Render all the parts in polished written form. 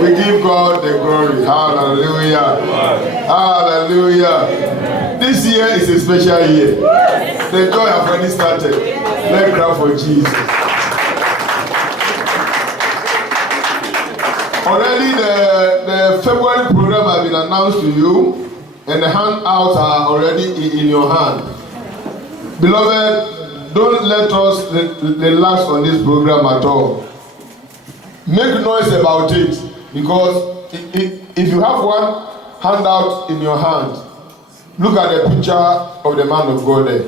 We give God the glory. Hallelujah. Hallelujah. This year is a special year. The joy has already started. Let's clap for Jesus. Already the February program has been announced to you, and the handouts are already in your hand. Beloved, don't let us relax on this program at all. Make noise about it, because if you have one handout in your hand, look at the picture of the man of God there.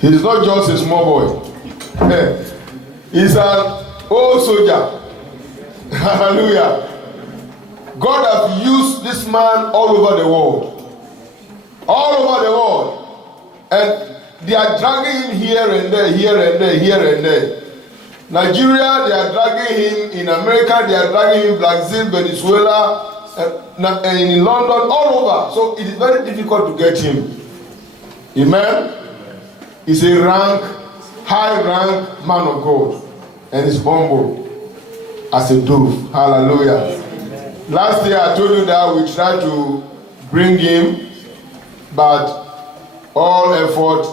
He's not just a small boy. He's an old soldier. Hallelujah. God has used this man all over the world. All over the world. And they are dragging him here and there, here and there, here and there. Nigeria, they are dragging him. In America, they are dragging him. Brazil, Venezuela, in London, all over. So it is very difficult to get him. Amen. He's a high rank man of God, and he's humble as a dove. Hallelujah. Last year I told you that we tried to bring him, but all effort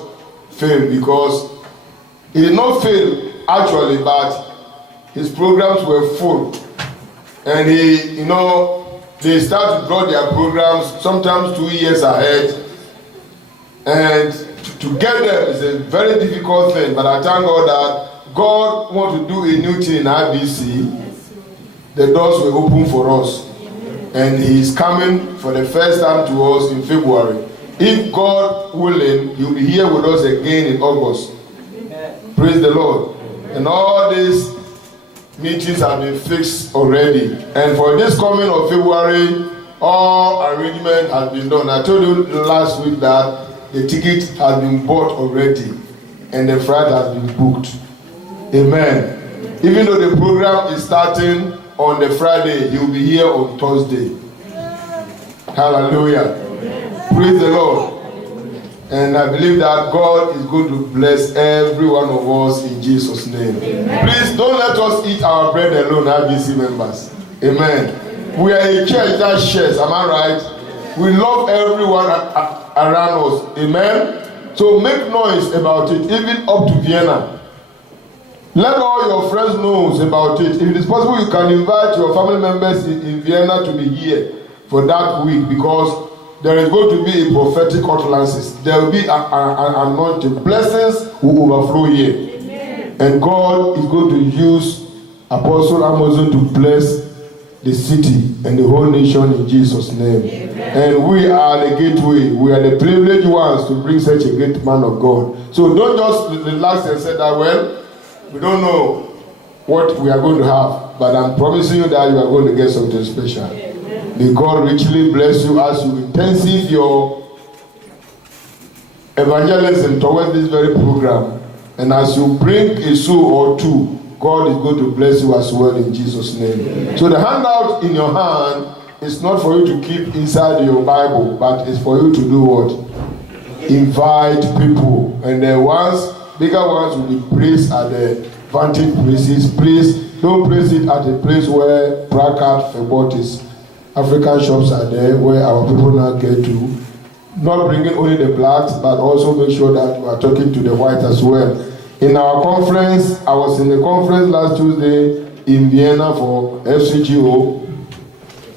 failed, because he did not fail actually, but his programs were full, and they start to draw their programs sometimes 2 years ahead, and to get them is a very difficult thing. But I thank God that God wants to do a new thing in IBC. The doors were open for us, and He is coming for the first time to us in February. If God willing, He will be here with us again in August. Praise the Lord. And all these meetings have been fixed already. And for this coming of February, all arrangement has been done. I told you last week that the ticket has been bought already, and the flight has been booked. Amen. Even though the program is starting on the Friday, he will be here on Thursday. Hallelujah. Praise the Lord. And I believe that God is going to bless every one of us in Jesus' name. Amen. Please don't let us eat our bread alone, IBC members. Amen. We are a church that shares, am I right? We love everyone around us. Amen. So make noise about it, even up to Vienna. Let all your friends know about it. If it is possible, you can invite your family members in Vienna to be here for that week, because there is going to be a prophetic utterances. There will be an anointing. Blessings will overflow here. Amen. And God is going to use Apostle Amazon to bless the city and the whole nation in Jesus' name. Amen. And we are the gateway. We are the privileged ones to bring such a great man of God. So don't just relax and say that, well, we don't know what we are going to have, but I'm promising you that you are going to get something special. Amen. May God richly bless you as you intensify your evangelism towards this very program. And as you bring a soul or two, God is going to bless you as well in Jesus' name. Amen. So the handout in your hand is not for you to keep inside your Bible, but it's for you to do what? Invite people. And the bigger ones will be placed at the vantage places. Please don't place it at a place where placard for is. African shops are there where our people now get to. Not bringing only the blacks, but also make sure that we are talking to the white as well. In our conference, I was in a conference last Tuesday in Vienna for FCGO,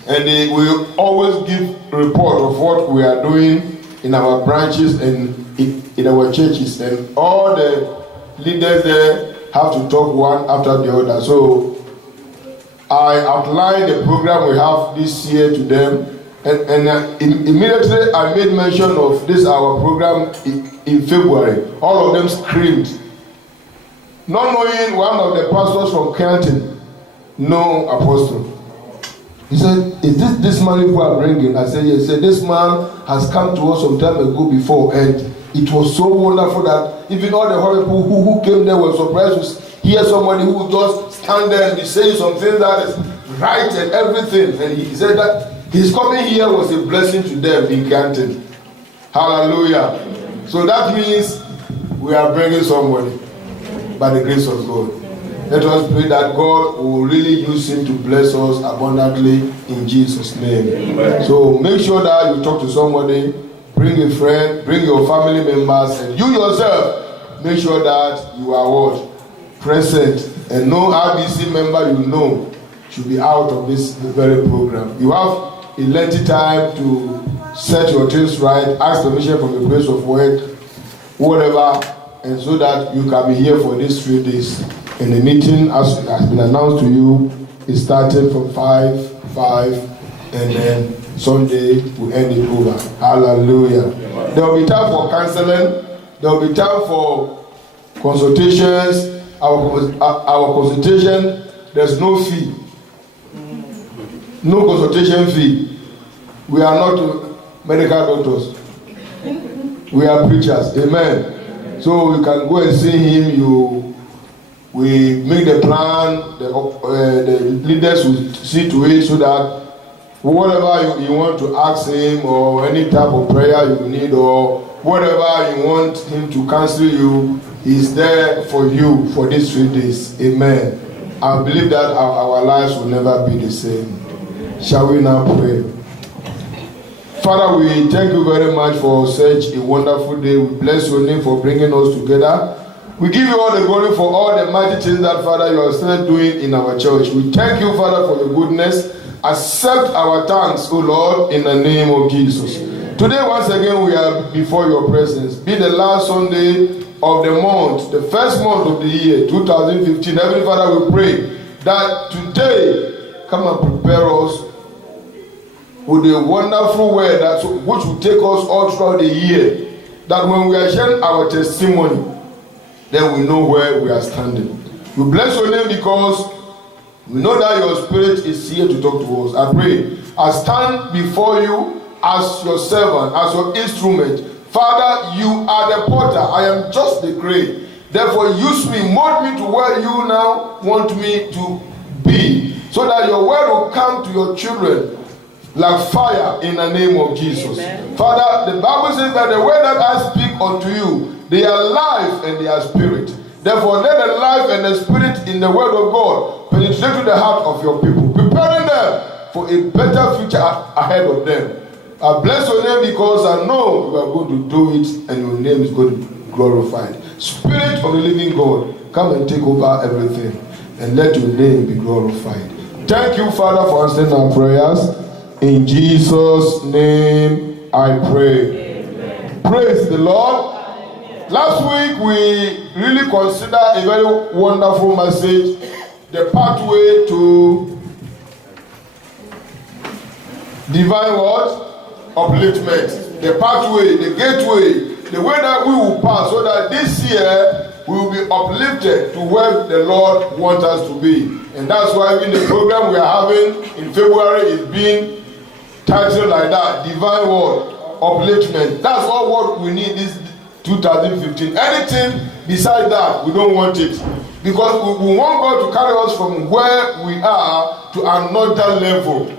and they will always give a report of what we are doing in our branches and in our churches, and all the leaders there have to talk one after the other. So I outlined the program we have this year to them, and immediately I made mention of this our program in February. All of them screamed, not knowing one of the pastors from Canton, no apostle. He said, is this man you are bringing? I said, yes. He said, this man has come to us some time ago before, and it was so wonderful that even all the other people who came there were surprised to hear somebody who just stand there and be saying something that is right and everything. And he said that his coming here was a blessing to them in Canton. Hallelujah. So that means we are bringing somebody by the grace of God. Let us pray that God will really use him to bless us abundantly in Jesus' name. Amen. So make sure that you talk to somebody, bring a friend, bring your family members, and you yourself, make sure that you are what? Present. And no RBC member you know should be out of this very program. You have a lengthy time to set your things right, ask permission from the place of work, whatever, and so that you can be here for these 3 days. And the meeting, as has been announced to you, is starting from 5, and then Sunday we end it over. Hallelujah. There will be time for counseling. There will be time for consultations. Our consultation, there's no fee. No consultation fee. We are not medical doctors. We are preachers. Amen. So you can go and see him. We make the plan. The leaders will see to it so that whatever you want to ask him, or any type of prayer you need, or whatever you want him to counsel you, he's there for you for these 3 days. Amen. I believe that our lives will never be the same. Shall we now pray? Father, we thank you very much for such a wonderful day. We bless your name for bringing us together. We give you all the glory for all the mighty things that, Father, you are still doing in our church. We thank you, Father, for your goodness. Accept our thanks, O Lord, in the name of Jesus. Today, once again, we are before your presence. Be the last Sunday of the month, the first month of the year, 2015. Heavenly Father, we pray that today, come and prepare us with a wonderful word which will take us all throughout the year. That when we are sharing our testimony, then we know where we are standing. We bless your name because we know that your spirit is here to talk to us. I pray, I stand before you as your servant, as your instrument. Father, you are the potter. I am just the clay. Therefore, use me, mold me to where you now want me to be, so that your word will come to your children like fire in the name of Jesus. Amen. Father, the Bible says that the word that I speak unto you, they are life and they are spirit. Therefore, let the life and the spirit in the word of God penetrate to the heart of your people, preparing them for a better future ahead of them. I bless your name because I know you are going to do it and your name is going to be glorified. Spirit of the living God, come and take over everything and let your name be glorified. Thank you, Father, for answering our prayers. In Jesus' name I pray. Amen. Praise the Lord. Amen. Last week we really considered a very wonderful message, the pathway to divine what? Upliftment. The pathway, the gateway, the way that we will pass so that this year we will be uplifted to where the Lord wants us to be. And that's why in the program we are having in February is being titled like that, divine word, upliftment. That's all what we need this 2015. Anything besides that, we don't want it. Because we want God to carry us from where we are to another level.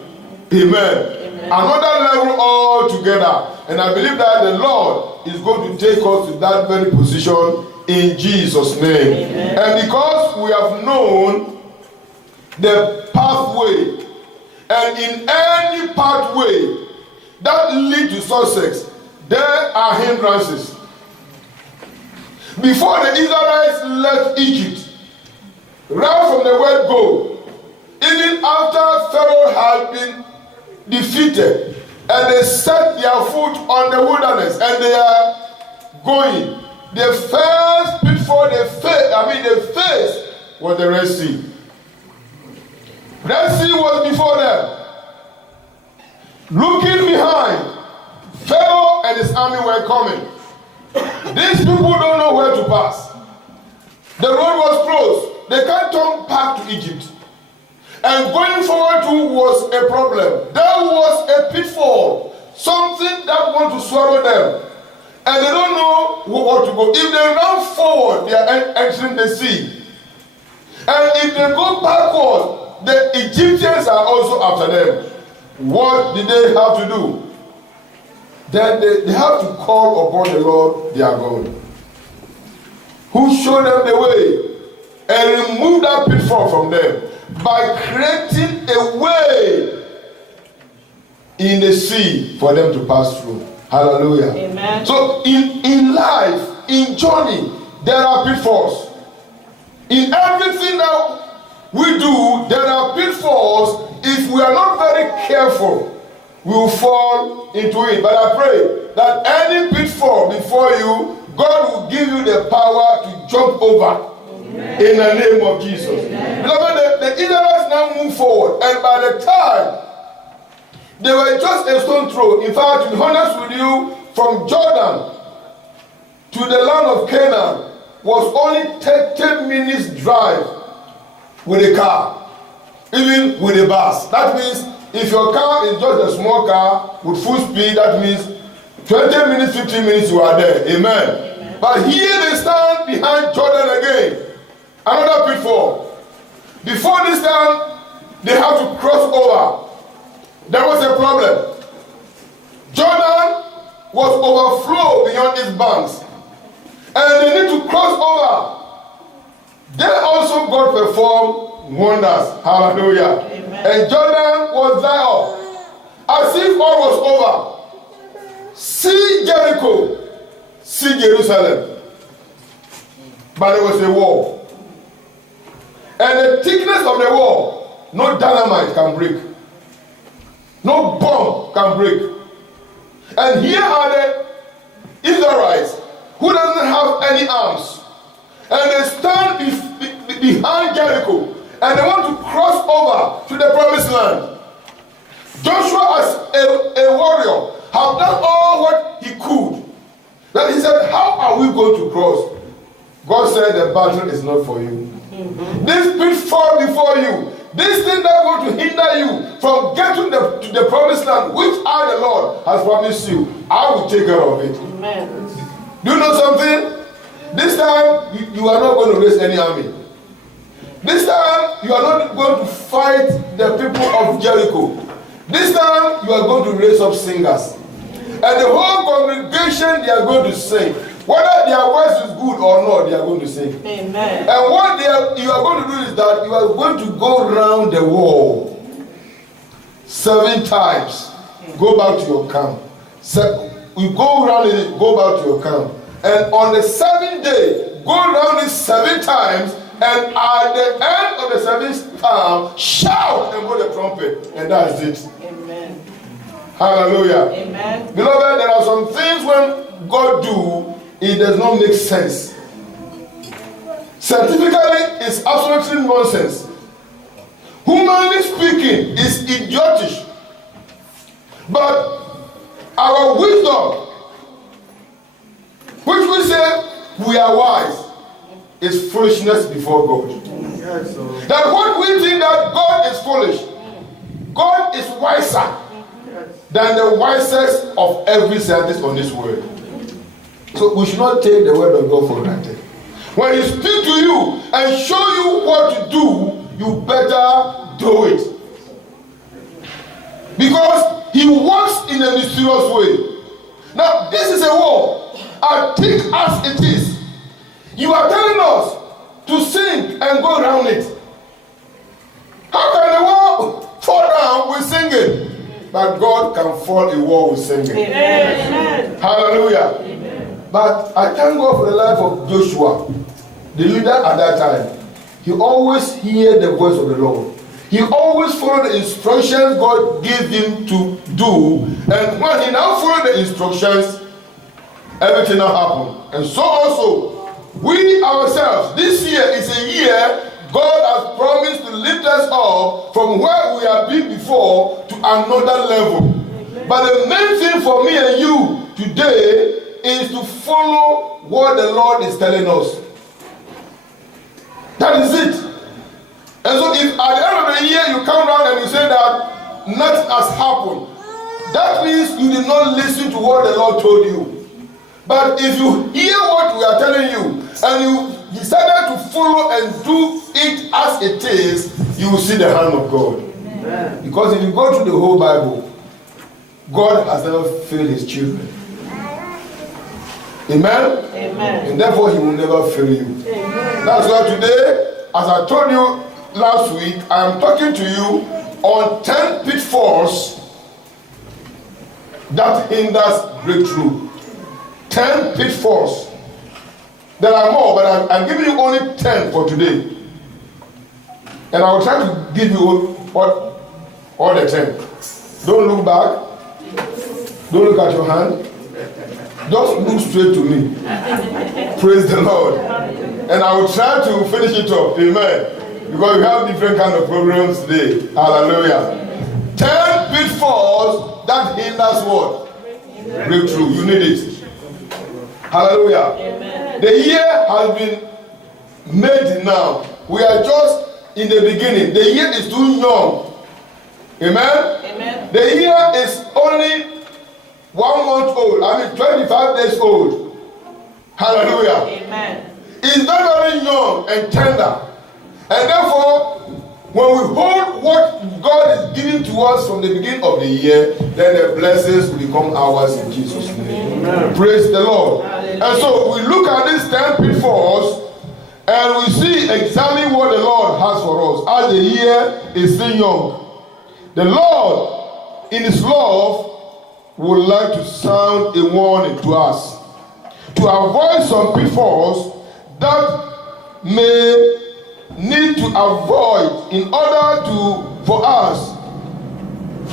Amen. Another level altogether. And I believe that the Lord is going to take us to that very position in Jesus' name. Amen. And because we have known the pathway, and in any pathway that leads to success, there are hindrances. Before the Israelites left Egypt, right from the word go, even after Pharaoh had been defeated, and they set their foot on the wilderness, and they are going, the first pitfall they faced was the Red Sea. Red Sea was before them. Looking behind, Pharaoh and his army were coming. These people don't know where to pass. The road was closed. They can't turn back to Egypt. And going forward too was a problem. There was a pitfall, something that wants to swallow them. And they don't know where to go. If they run forward, they are entering the sea. And if they go backward, the Egyptians are also after them. What did they have to do? Then they have to call upon the Lord their God, who showed them the way. and remove that pitfall from them by creating a way in the sea for them to pass through. Hallelujah. Amen. So in life, in journey, there are pitfalls. In everything that we do, there are pitfalls. If we are not very careful, we will fall into it. But I pray that any pitfall before you, God will give you the power to jump over. Amen. In the name of Jesus. Amen. Beloved, the Israelites now move forward, and by the time they were just a stone throw. In fact, to be honest with you, from Jordan to the land of Canaan was only 30 minutes drive with a car, even with a bus. That means if your car is just a small car with full speed, that means 20 minutes, 15 minutes you are there. Amen. Amen. But here they stand behind Jordan again. Another pitfall. Before this time, they have to cross over. There was a problem. Jordan was overflowed beyond its banks, and they need to cross over. There also God performed wonders. Hallelujah. Amen. And Jordan was dried up, as if all was over. See Jericho, see Jerusalem. But there was a wall, and the thickness of the wall, no dynamite can break. No bomb can break. And here are the Israelites who doesn't have any arms. And they stand behind Jericho. And they want to cross over to the promised land. Joshua, as a warrior, have done all what he could. Then he said, how are we going to cross? God said, the battle is not for you. This pitfall before you, this thing that going to hinder you from getting to the promised land, which I, the Lord, has promised you, I will take care of it. Amen. Do you know something? This time, you are not going to raise any army. This time, you are not going to fight the people of Jericho. This time, you are going to raise up singers. And the whole congregation, they are going to sing. Whether their voice is good or not, they are going to sing. Amen. And what you are going to do is that you are going to go around the wall 7 times. Go back to your camp. You go around it, go back to your camp. And on the 7th day, go around it 7 times. And at the end of the 7th time, shout and blow the trumpet. And that's it. Amen. Hallelujah. Amen. Beloved, there are some things when God do, it does not make sense. Scientifically, it's absolutely nonsense. Humanly speaking, it's idiotic. But our wisdom, which we say we are wise, is foolishness before God. That what we think that God is foolish, God is wiser than the wisest of every scientist on this world. So we should not take the word of God for granted. When he speaks to you and show you what to do, you better do it. Because he works in a mysterious way. Now, this is a war, as thick as it is. You are telling us to sing and go around it. How can the wall fall down with singing? But God can fall a wall with singing. Amen. Hallelujah. Amen. But I thank God for the life of Joshua, the leader at that time. He always heard the voice of the Lord. He always followed the instructions God gave him to do. And when he now followed the instructions, everything now happened. And so also, we ourselves, this year is a year God has promised to lift us up from where we have been before to another level. But the main thing for me and you today is to follow what the Lord is telling us. That is it. And so if at the end of the year you come around and you say that nothing has happened, that means you did not listen to what the Lord told you. But if you hear what we are telling you and you decided to follow and do it as it is, you will see the hand of God. Amen. Because if you go through the whole Bible, God has never failed his children. Amen? Amen. And therefore he will never fail you. Amen. That's why today as I told you last week, I am talking to you on 10 pitfalls that hinders breakthrough. 10 pitfalls. There are more, but I'm giving you only 10 for today. And I will try to give you all the 10. Don't look back. Don't look at your hand. Just look straight to me. Praise the Lord. And I will try to finish it up. Amen. Because we have different kind of programs today. Hallelujah. 10 pitfalls that hinders what? Breakthrough. You need it. Hallelujah. Amen. The year has been made now. We are just in the beginning. The year is too young. Amen? Amen. The year is only 1 month old. 25 days old. Hallelujah. Amen. It's not very young and tender. And therefore, when we hold what God is giving to us from the beginning of the year, then the blessings will become ours in Jesus' name. Amen. Praise the Lord. Hallelujah. And so we look at these 10 pitfalls and we see exactly what the Lord has for us as the year is still young. The Lord, in His love, would like to sound a warning to us to avoid some pitfalls that may need to avoid in order for us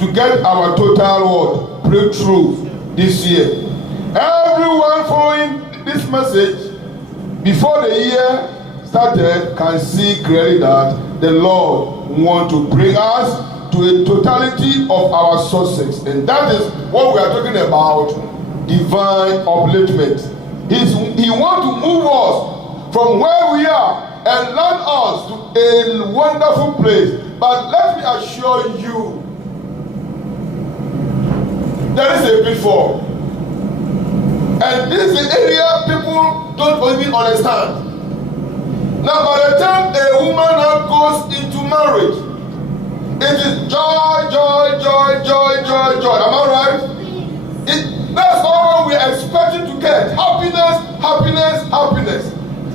to get our total breakthrough this year. Everyone following this message before the year started can see clearly that the Lord wants to bring us to a totality of our success, and that is what we are talking about, divine upliftment. He wants to move us from where we are and land us to a wonderful place. But let me assure you, there is a pitfall, and this is the area people don't even understand. Now, by the time a woman now goes into marriage, it is joy, joy, joy, joy, joy, joy. Am I right? That's all we are expecting to get. Happiness, happiness, happiness.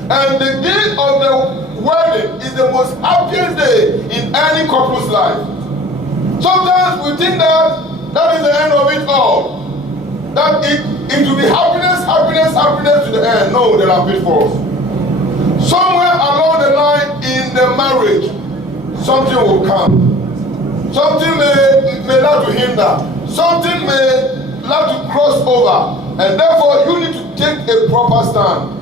And the day of the wedding is the most happiest day in any couple's life. Sometimes we think that is the end of it all. That it will be happiness, happiness, happiness to the end. No, there are pitfalls. Somewhere along the line in the marriage, something will come. Something may like to hinder. Something may like to cross over. And therefore, you need to take a proper stand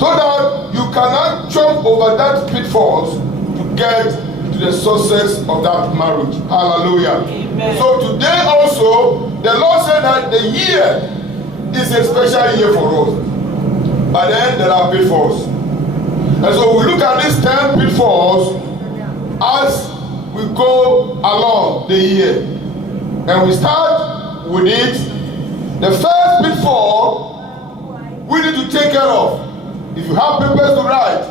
so that you cannot jump over that pitfalls to get to the success of that marriage. Hallelujah. Amen. So today also, the Lord said that the year is a special year for us. But then there are pitfalls. And so we look at these 10 pitfalls as we go along the year. And we start with it. The first pitfall we need to take care of. If you have papers to write,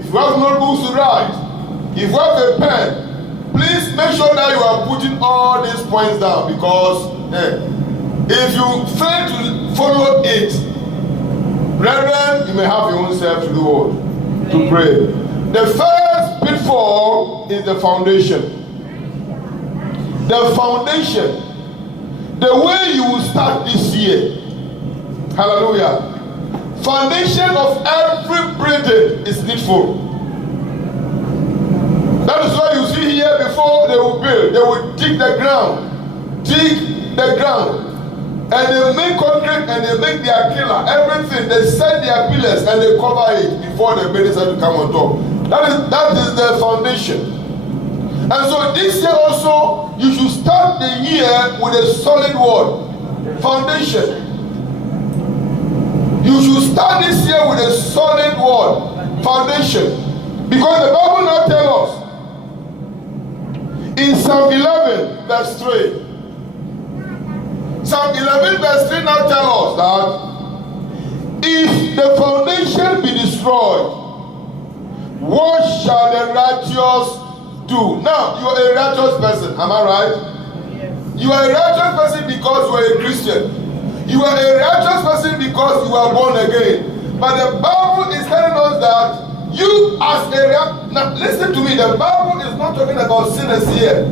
if you have notebooks to write, if you have a pen, please make sure that you are putting all these points down, because if you fail to follow it, brethren, you may have your own self to do what? To pray. The first pitfall is the foundation. The foundation. The way you will start this year. Hallelujah. Foundation of every building is needful. That is why you see here, before they will build, they will dig the ground. Dig the ground. And they make concrete and they make their killer, everything. They set their pillars and they cover it before the buildings have to come on top. That is the foundation. And so this year also, you should start the year with a solid word. Foundation. You should start this year with a solid word. Foundation. Because the Bible now tells us in Psalm 11 verse 3. Psalm 11 verse 3 now tells us that if the foundation be destroyed, what shall the righteous do? Now, you are a righteous person. Am I right? Yes. You are a righteous person because you are a Christian. You are a righteous person because you are born again. But the Bible is telling us that you as a now listen to me, the Bible is not talking about sinners here.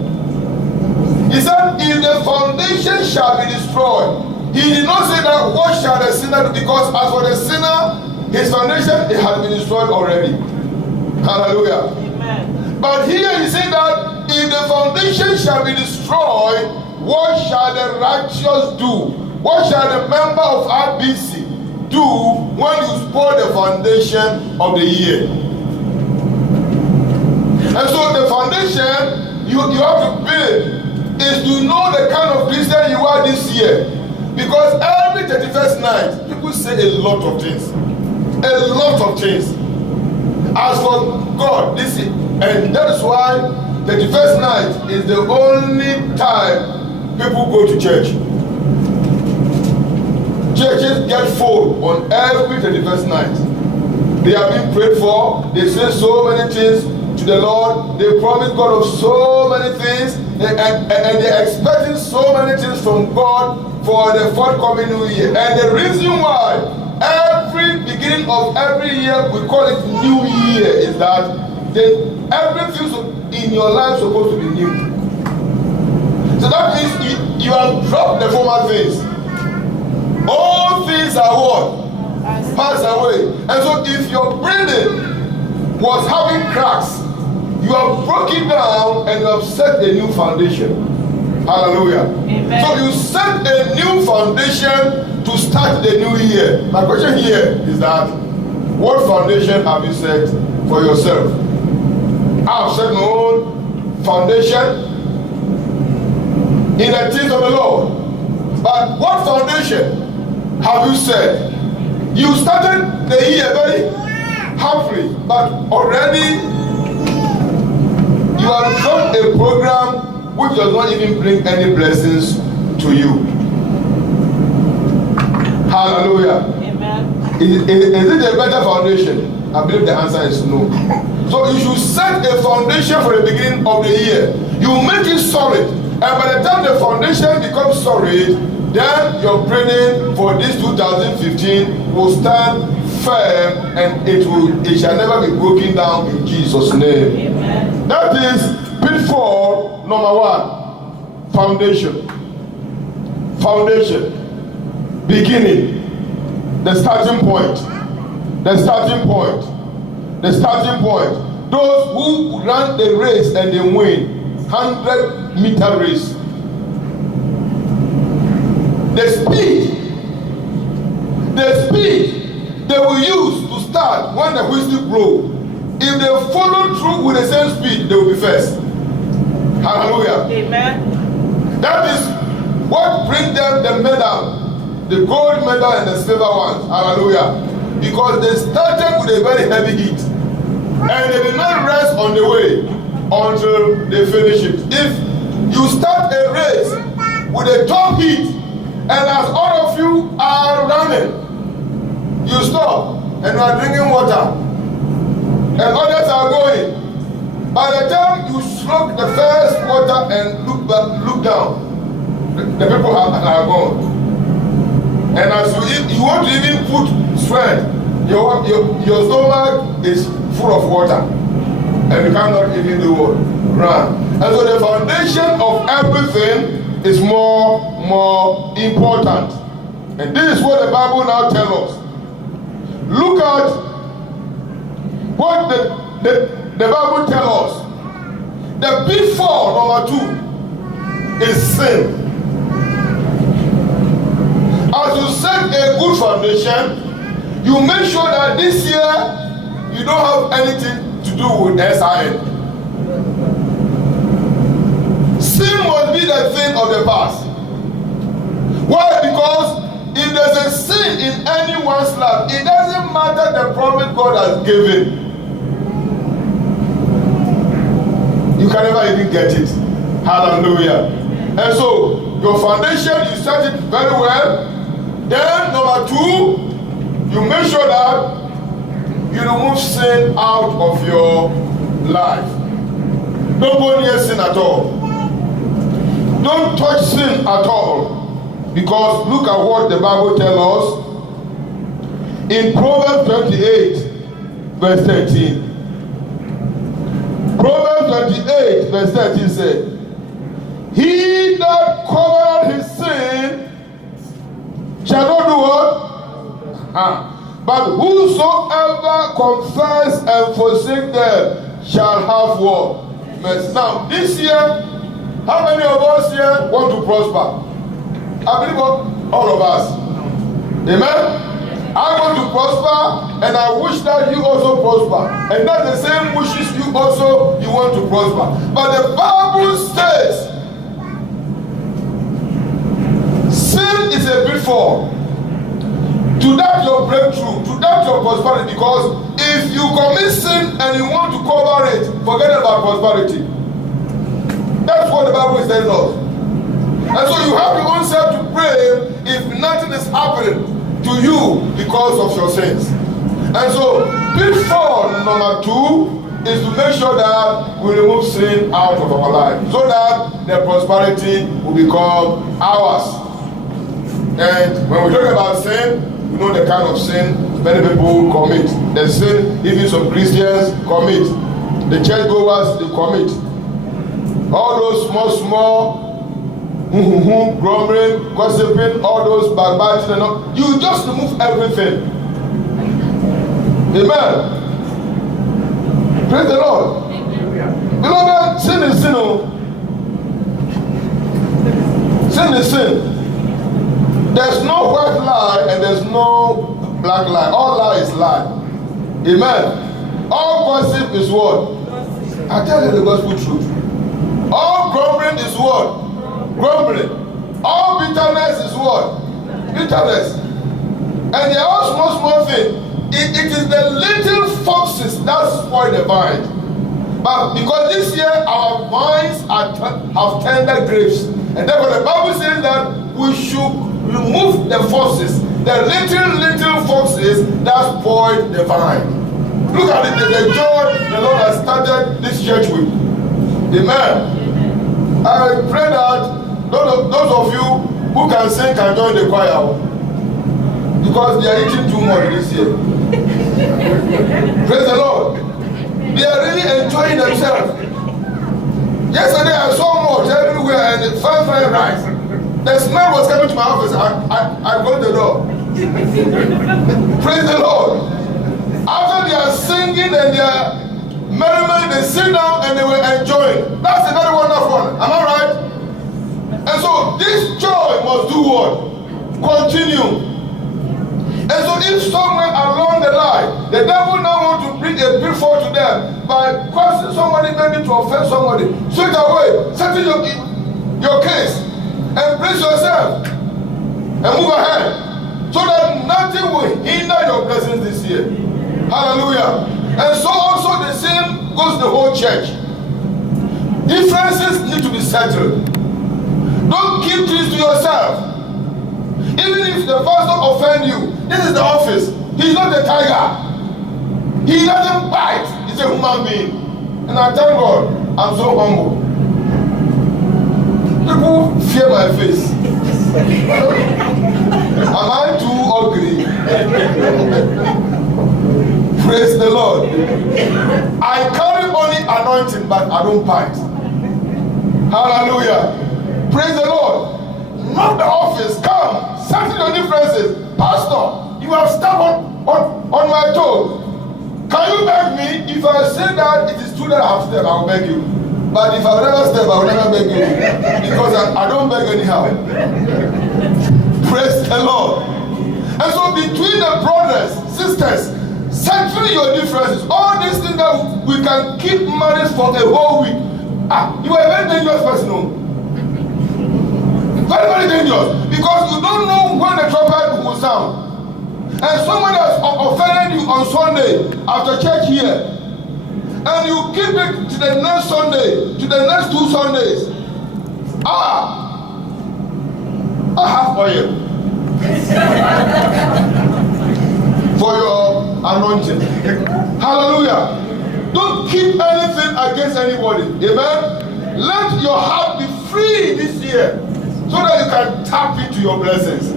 He said, if the foundation shall be destroyed, he did not say that what shall the sinner do, because as for the sinner, his foundation, it has been destroyed already. Hallelujah. Amen. But here he said that if the foundation shall be destroyed, what shall the righteous do? What shall the member of RBC do when you spoil the foundation of the year? And so the foundation you have to build is to know the kind of Christian you are this year. Because every 31st night, people say a lot of things. A lot of things. As for God, this is, and that is why 31st night is the only time people go to church. Churches get full on every 31st night. They are being prayed for. They say so many things to the Lord. They promise God of so many things. And they're expecting so many things from God for the forthcoming new year. And the reason why every beginning of every year we call it new year is that everything in your life is supposed to be new. So that means you have dropped the former things. All things are what? Pass away. And so if your breathing was having cracks, you have broken down and you have set a new foundation. Hallelujah. Amen. So you set a new foundation to start the new year. My question here is that what foundation have you set for yourself? I have set my own foundation in the things of the Lord. But what foundation have you set? You started the year very happily, but already you have done a program which does not even bring any blessings to you. Hallelujah. Amen. Is it a better foundation? I believe the answer is no. So you should set a foundation for the beginning of the year. You make it solid. And by the time the foundation becomes solid, then your training for this 2015 will stand firm and it shall never be broken down in Jesus' name. Amen. That is pitfall number 1. Foundation. Foundation. Beginning. The starting point. The starting point. The starting point. Those who run the race and they win. 100-meter race. The speed they will use to start when the whistle blows. If they follow through with the same speed, they will be first. Hallelujah. Amen. That is what brings them the medal, the gold medal and the silver ones. Hallelujah. Because they started with a very heavy heat. And they did not rest on the way until they finish it. If you start a race with a top heat, and as all of you are running, you stop and you are drinking water, and others are going. By the time you slug the first water and look down, the people are gone. And as you want to even put strength, your stomach is full of water, and you cannot even do what? Run. And so the foundation of everything is more important. And this is what the Bible now tells us. Look at what the Bible tells us. The pitfall number 2 is sin. As you set a good foundation, you make sure that this year you don't have anything to do with SIN. Sin must be the thing of the past. Why? Because if there's a sin in anyone's life, it doesn't matter the promise God has given. You can never even get it. Hallelujah. And so, your foundation, you set it very well. Then, number 2, you make sure that you remove sin out of your life. Don't go near sin at all. Don't touch sin at all. Because look at what the Bible tells us in Proverbs 28, verse 13. Proverbs 28, verse 13 said, he that covereth his sin shall not do what? But whosoever confess and forsake them shall have what? Mercy. Now, this year, how many of us here want to prosper? I believe all of us. Amen? I want to prosper, and I wish that you also prosper. And that's the same wishes you also you want to prosper. But the Bible says, sin is a pitfall. To that your breakthrough, to that your prosperity. Because if you commit sin and you want to cover it, forget about prosperity. That's what the Bible is telling us. And so you have your own self to pray if nothing is happening to you because of your sins. And so pitfall number 2 is to make sure that we remove sin out of our life so that the prosperity will become ours. And when we talk about sin, we know the kind of sin many people commit. The sin even some Christians commit. The churchgoers, they commit. All those small, grumbling, gossiping, all those backbiting and all. You just remove everything. Amen. Praise the Lord. Beloved, sin is sin. Sin is sin. There's no white lie and there's no black lie. All lie is lie. Amen. All gossip is what? I tell you the gospel truth. All grumbling is what? Grumbling. All bitterness is what? Bitterness. And they are all small things. It is the little foxes that spoil the vine. But because this year our vines have tender grapes. And therefore the Bible says that we should remove the foxes, the little foxes that spoil the vine. Look at it, the joy the Lord has started this church with. Amen. I pray that those of you who can sing can join the choir because they are eating too much this year. Praise the Lord. They are really enjoying themselves. Yesterday I saw much everywhere and the fine rice. The smell was coming to my office. I closed the door. Praise the Lord. After they are singing and they are merriment, they sit down and they were enjoying. That's a very wonderful one. Am I right? And so this joy must do what? Continue. And so if somewhere along the line, the devil now wants to bring a pitfall to them by causing somebody maybe to offend somebody, straight away, settle your case. And brace yourself and move ahead so that nothing will hinder your blessings this year. Hallelujah. And so also the same goes the whole church. Differences need to be settled. Don't keep things to yourself. Even if the pastor offend you, this is the office. He's not a tiger. He doesn't bite. He's a human being. And I thank God, I'm so humble. People fear my face. Am I too ugly? Praise the Lord. I carry only anointing, but I don't bite. Hallelujah. Praise the Lord. Not the office. Come, settle your differences. Pastor, you have stepped on my toe. Can you beg me? If I say that it is true that I have stepped, I will beg you. But if I never step, I will never beg you. Because I don't beg anyhow. Praise the Lord. And so between the brothers, sisters, settle your differences. All these things that we can keep married for a whole week. You are a very dangerous person. No? Very, very dangerous. Because you don't know when the trumpet will sound. And someone has offended you on Sunday after church here. And you keep it to the next Sunday, to the next 2 Sundays. I have oil for your anointing. Hallelujah. Don't keep anything against anybody. Amen. Let your heart be free this year so that you can tap into your blessings.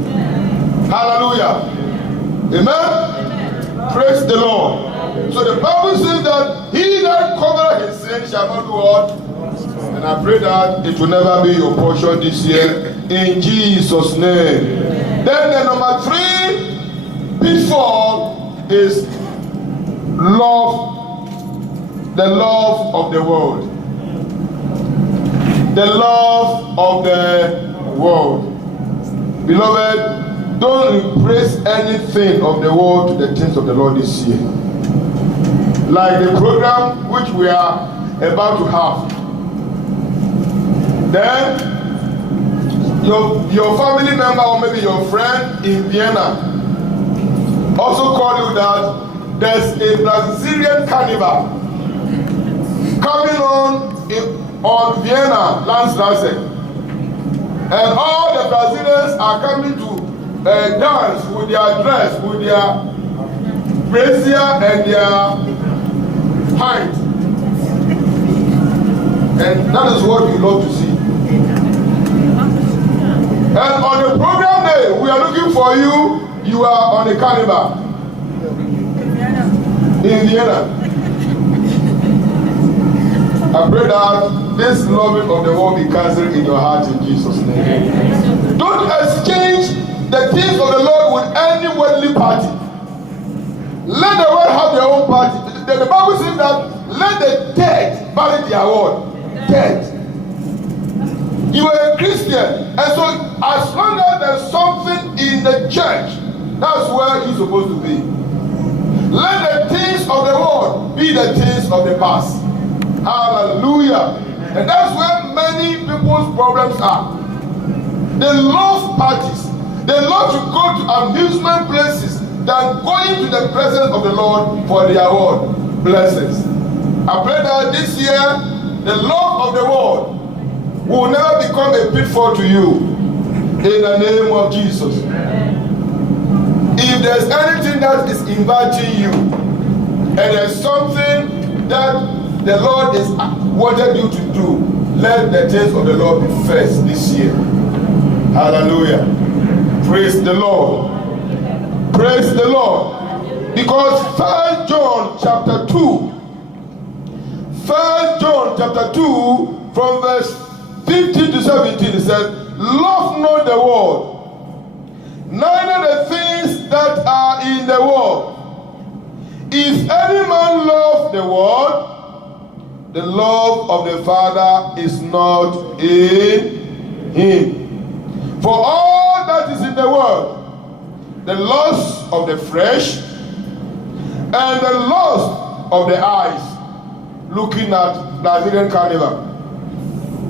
Hallelujah. Amen. Praise the Lord. So the Bible says that he that covereth his sin shall not do what? And I pray that it will never be your portion this year in Jesus' name. Then the number 3 pitfall is love, the love of the world. The love of the world. Beloved, don't embrace anything of the world to the things of the Lord this year. Like the program which we are about to have. Then, your family member or maybe your friend in Vienna also call you that there's a Brazilian carnival coming on Vienna Landstrasse. And all the Brazilians are coming to dance with their dress, with their brazier and their pint. And that is what we love to see. And on the program day, we are looking for you. You are on a carnival in Vienna. I pray that this loving of the world be cancelled in your heart in Jesus' name. Don't exchange the things of the Lord with any worldly party. Let the world have their own party. The Bible says that let the dead bury their word. Dead. You are a Christian, and so as long as there's something in the church, that's where you're supposed to be. Let the things of the world be the things of the past. Hallelujah. And that's where many people's problems are. They love parties. They love to go to amusement places than going to the presence of the Lord for their own blessings. I pray that this year, the love of the world will never become a pitfall to you. In the name of Jesus. If there's anything that is inviting you, and there's something that the Lord is wanted you to do, let the things of the Lord be first this year. Hallelujah. Praise the Lord. Praise the Lord. Because 1 John chapter 2, 1 John chapter 2 from verse 15 to 17, it says, love not the world, neither the things that are in the world. If any man love the world, the love of the Father is not in him. For all that is in the world, the lust of the flesh and the lust of the eyes, looking at Brazilian carnival,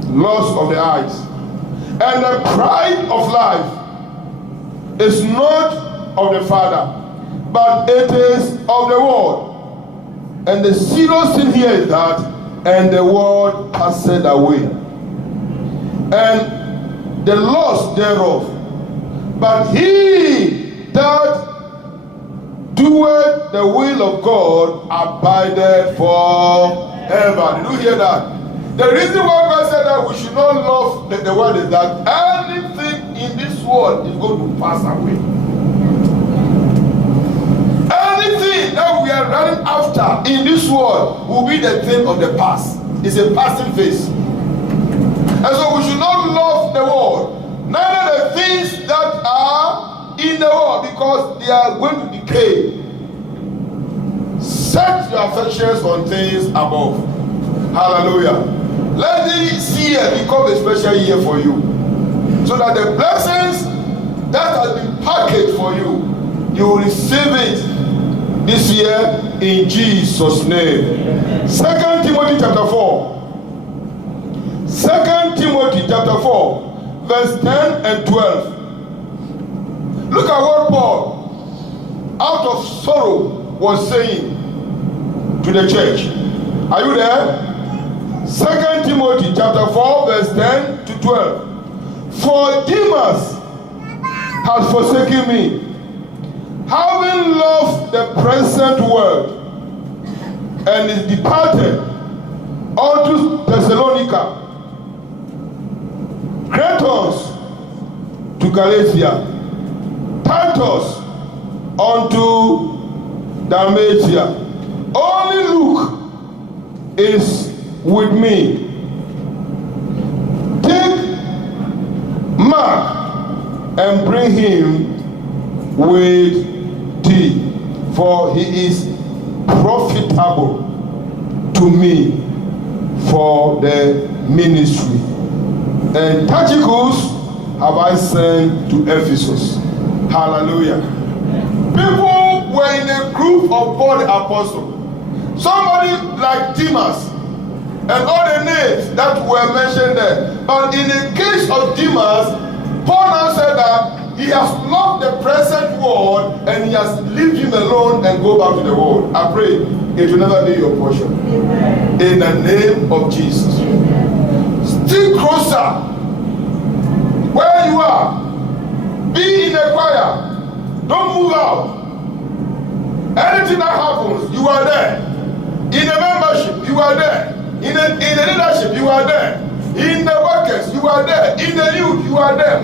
lust of the eyes, and the pride of life is not of the Father, but it is of the world. And the serious thing here is that, and the world passed away, and the lust thereof. But he that doeth the will of God abideth forever. Did you hear that? The reason why God said that we should not love the world is that anything in this world is going to pass away. Anything that we are running after in this world will be the thing of the past. It's a passing phase. And so we should not love the world, neither the things that are in the world, because they are going to decay. Set your affections on things above. Hallelujah. Let this year become a special year for you, so that the blessings that has been packaged for you, you will receive it this year in Jesus' name. 2 Timothy chapter 4. 2 Timothy chapter 4, verse 10 and 12. Look at what Paul, out of sorrow, was saying to the church. Are you there? 2 Timothy chapter 4, verse 10 to 12. For Demas has forsaken me, having loved the present world, and is departed unto Thessalonica, Kratos to Galatia, Titus unto Dalmatia. Only Luke is with me. Take Mark and bring him with thee, for he is profitable to me for the ministry. And Tychicus have I sent to Ephesus. Hallelujah. People were in a group of Paul the apostle. Somebody like Demas and all the names that were mentioned there. But in the case of Demas, Paul now said that he has loved the present world and he has left him alone and go back to the world. I pray it will never be your portion. Amen. In the name of Jesus. Amen. Stick closer where you are. Be in the choir. Don't move out. Anything that happens, you are there. In the membership, you are there. In the leadership, you are there. In the workers, you are there. In the youth, you are there.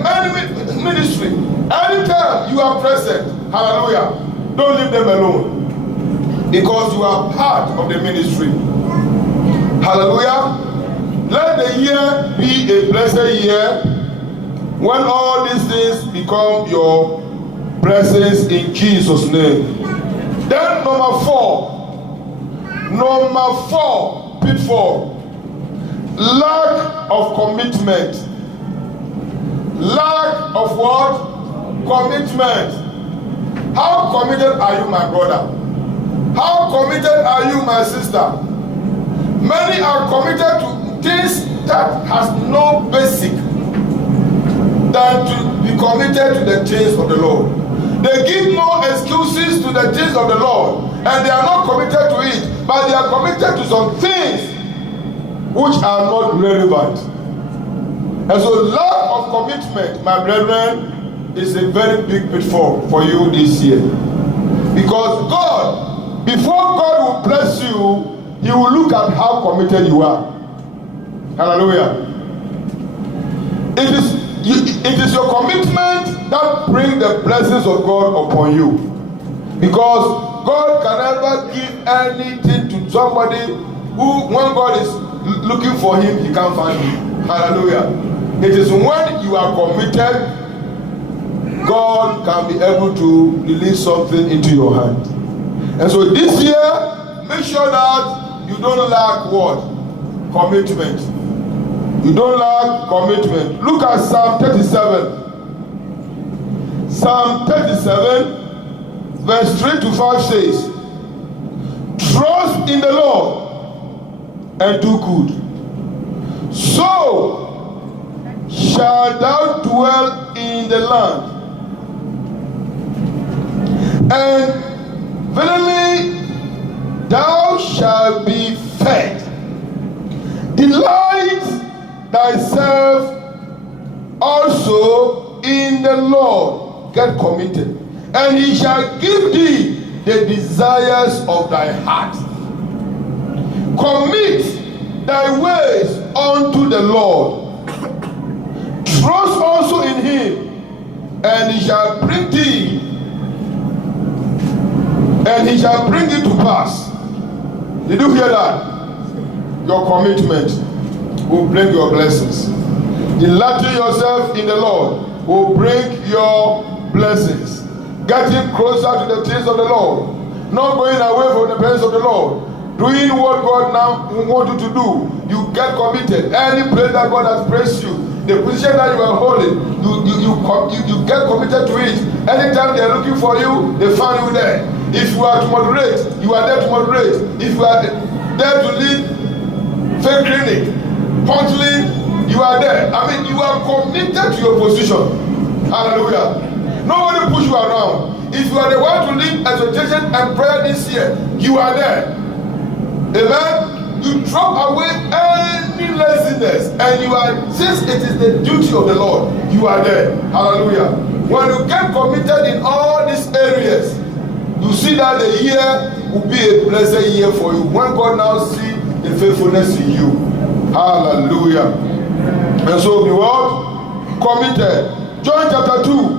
Ministry. Anytime you are present, hallelujah. Don't leave them alone. Because you are part of the ministry. Hallelujah. Let the year be a blessed year when all these things become your blessings in Jesus' name. Then number four, pitfall. Lack of commitment. Lack of what? Commitment. How committed are you, my brother? How committed are you, my sister? Many are committed to things that has no basic than to be committed to the things of the Lord. They give no excuses to the things of the Lord, and they are not committed to it, but they are committed to some things which are not relevant. And so lack of commitment, my brethren, is a very big pitfall for you this year. Because God, before God will bless you, He will look at how committed you are. Hallelujah. It is your commitment that brings the blessings of God upon you. Because God can never give anything to somebody who, when God is looking for him, he can't find him. Hallelujah. It is when you are committed, God can be able to release something into your hand. And so this year, make sure that you don't lack what? Commitment. You don't lack commitment. Look at Psalm 37. Psalm 37, verse 3 to 5 says, trust in the Lord and do good. So shalt thou dwell in the land. And verily thou shalt be fed. Delight thyself also in the Lord. Get committed. And he shall give thee the desires of thy heart. Commit thy ways unto the Lord. Trust also in him, and he shall bring thee, and he shall bring it to pass. Did you hear that? Your commitment will bring your blessings. Delighting yourself in the Lord will bring your blessings. Getting closer to the things of the Lord. Not going away from the presence of the Lord. Doing what God now wants you to do. You get committed. Any place that God has placed you, the position that you are holding, you get committed to it. Anytime they are looking for you, they find you there. If you are to moderate, you are there to moderate. If you are there to lead faith clinic, punctually, you are there. I mean, you are committed to your position. Hallelujah. Nobody push you around. If you are the one to lead exhortation and prayer this year, you are there. Amen. You drop away any laziness, and you are, since it is the duty of the Lord, you are there. Hallelujah. When you get committed in all these areas, you see that the year will be a blessed year for you. When God now see the faithfulness in you. Hallelujah. And so be what? Committed. John chapter 2.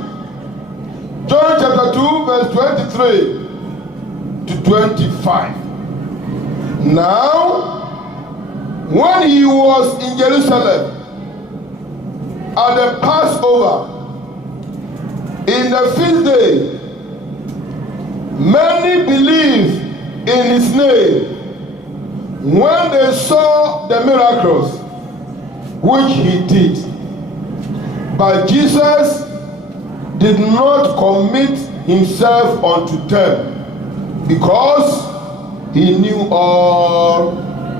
John chapter 2 verse 23 to 25. Now, when he was in Jerusalem at the Passover, in the feast day, many believed in his name when they saw the miracles which he did. But Jesus did not commit himself unto them, because he knew all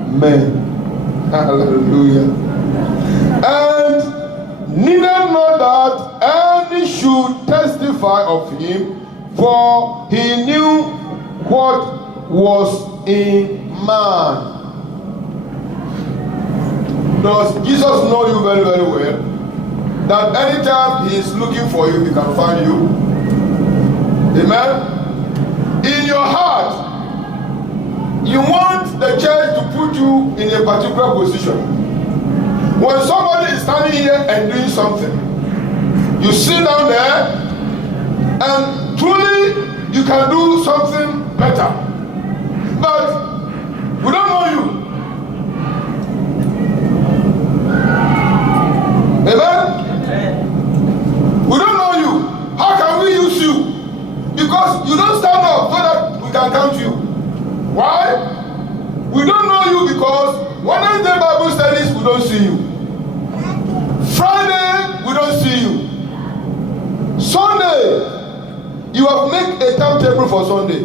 men. Hallelujah. And neither know that any should testify of him, for he knew what was in man. Does Jesus know you very, very well? That anytime he is looking for you, he can find you. Amen? In your heart, you want the church to put you in a particular position. When somebody is standing here and doing something, you sit down there and truly you can do something better. But we don't know you. Amen? We don't know you. How can we use you? Because you don't stand up so that we can count you. Why? We don't know you because Wednesday Bible studies, we don't see you. Friday, we don't see you. Sunday, you have made a timetable for Sunday.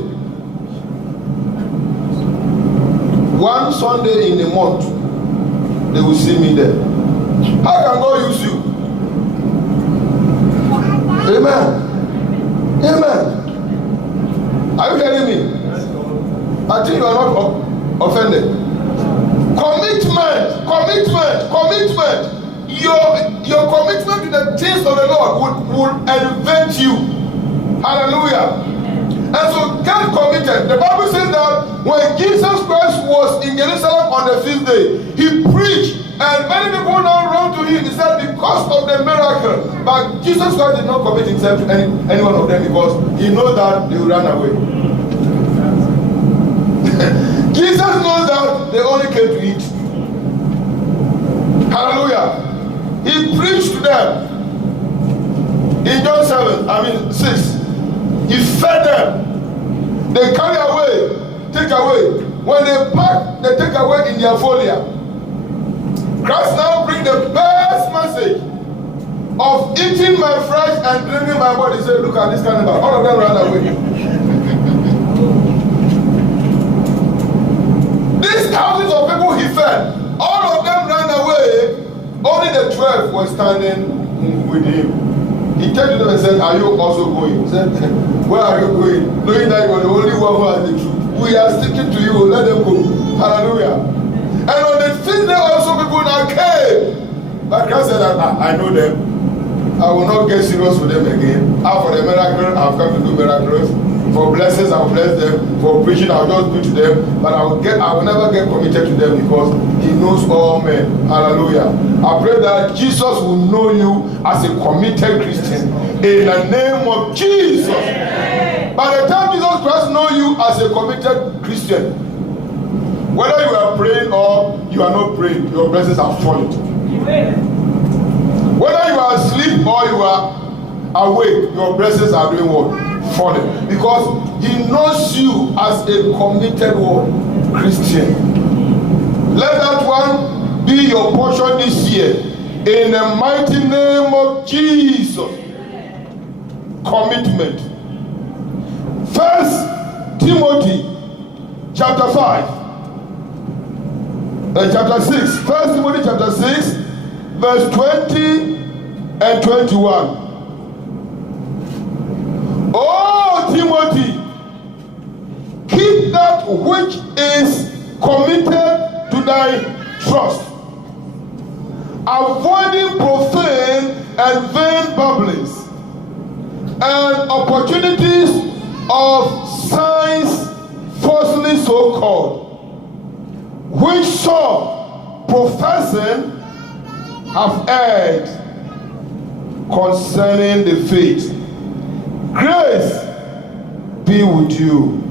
One Sunday in a month, they will see me there. How can God use you? Amen. Amen. Are you hearing me? I think you are not offended. Commitment. Your commitment to the things of the Lord would elevate you. Hallelujah. And so get committed. The Bible says that when Jesus Christ was in Jerusalem on the feast day, he preached, and many people now run to him. He said because of the miracle. But Jesus Christ did not commit himself to any one of them because he knows that they will run away. Jesus knows that they only came to eat. Hallelujah. He preached to them. In John 6, he fed them. They carry away, take away. When they pack, they take away in their folia. Christ now brings the best message of eating my flesh and drinking my body. He said, look at this cannibal. All of them ran away. These thousands of people he fed, all of them ran away. Only the 12 were standing with him. He turned to them and said, are you also going? He said, where are you going? Knowing that you are the only one who has the truth. We are sticking to you. Let them go. Hallelujah. And on the fifth day also people now came. But Christ said, I know them. I will not get serious with them again. For the miracle, I've come to do miracles. For blessings, I'll bless them. For preaching, I'll just do to them. But I will never get committed to them because he knows all men. Hallelujah. I pray that Jesus will know you as a committed Christian in the name of Jesus. By the time Jesus Christ knows you as a committed Christian, whether you are praying or you are not praying, your blessings are falling. Whether you are asleep or you are awake, your blessings are doing what? Falling. Because he knows you as a committed Christian. Let that one be your portion this year. In the mighty name of Jesus. Commitment. 1 Timothy chapter 5. Chapter 6. 1 Timothy chapter 6, verse 20 and 21. Oh, Timothy, keep that which is committed to thy trust, avoiding profane and vain babblings and opportunities of signs falsely so called, which some professing have erred concerning the faith. Grace be with you.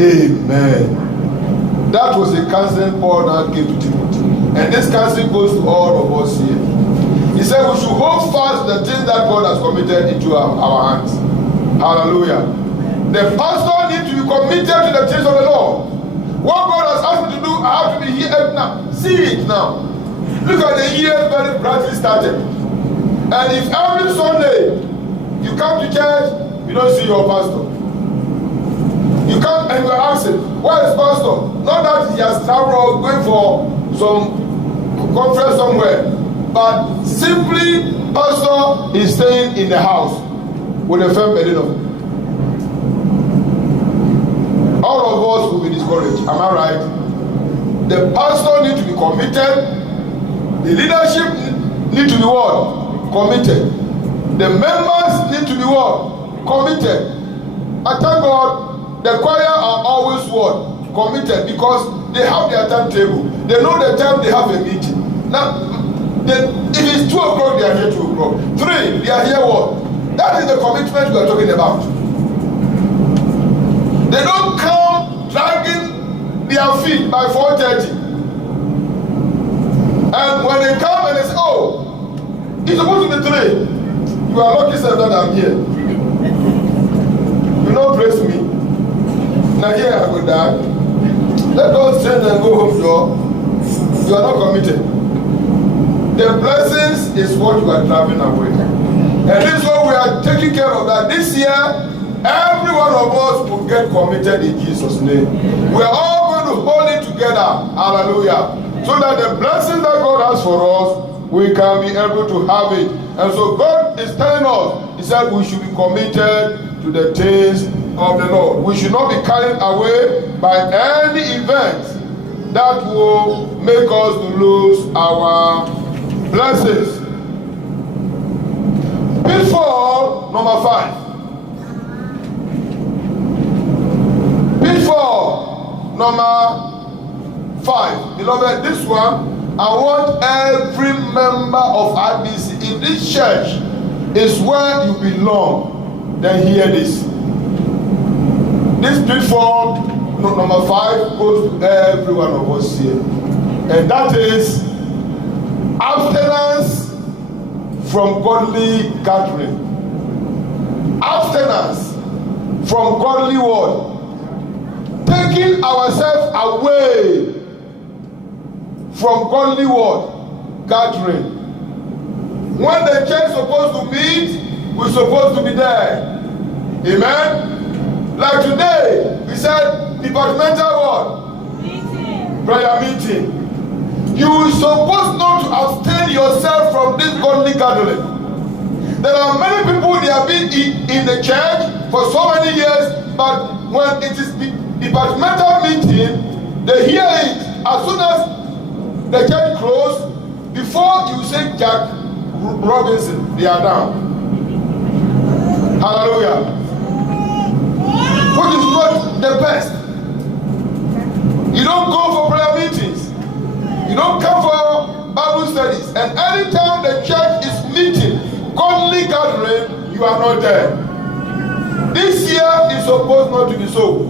Amen. That was the counseling Paul now gave to Timothy. And this counseling goes to all of us here. He said we should hold fast the things that God has committed into our hands. Hallelujah. The pastor needs to be committed to the things of the Lord. What God has asked me to do, I have to be here now. See it now. Look at the year very brightly started. And if every Sunday you come to church, you don't see your pastor. You come and you are asking, where is pastor? Not that he has traveled going for some conference somewhere, but simply pastor is staying in the house with a firm burden of. All of us will be discouraged. Am I right? The pastor needs to be committed. The leadership need to be what? Committed. The members need to be what? Committed. I thank God the choir are always what? Committed, because they have their timetable. They know the time they have a meeting. Now, if it's 2 o'clock, they are here 2 o'clock. 3, they are here what? That is the commitment we are talking about. They don't come dragging their feet by 4:30. And when they come and they say, oh, it's supposed to be 3. You are lucky, sir, that I'm here. You don't praise me. Now here I will die. Let us change and go home, Joe. You are not committed. The blessings is what you are traveling away. And this is what we are taking care of. That this year, every one of us will get committed in Jesus' name. We are all going to hold it together. Hallelujah. So that the blessings that God has for us, we can be able to have it. And so God is telling us, He said we should be committed to the things of the Lord. We should not be carried away by any event that will make us to lose our blessings. Pitfall number 5. Pitfall number 5. Beloved, this one, I want every member of IBC, if this church is where you belong, then hear this. This pitfall number 5 goes to every one of us here. And that is abstinence from godly gathering. Abstinence from godly word. Taking ourselves away from godly word gathering. When the church is supposed to meet, we're supposed to be there. Amen? Like today, we said departmental what? Meeting. Prayer meeting. You are supposed not to abstain yourself from this godly gathering. There are many people, they have been in the church for so many years, but when it is departmental meeting, they hear it. As soon as the church closes, before you say Jack Robinson, they are down. Hallelujah. Which is not the best. You don't go for prayer meetings. You don't come for Bible studies. And anytime the church is meeting, godly gathering, you are not there. This year is supposed not to be so.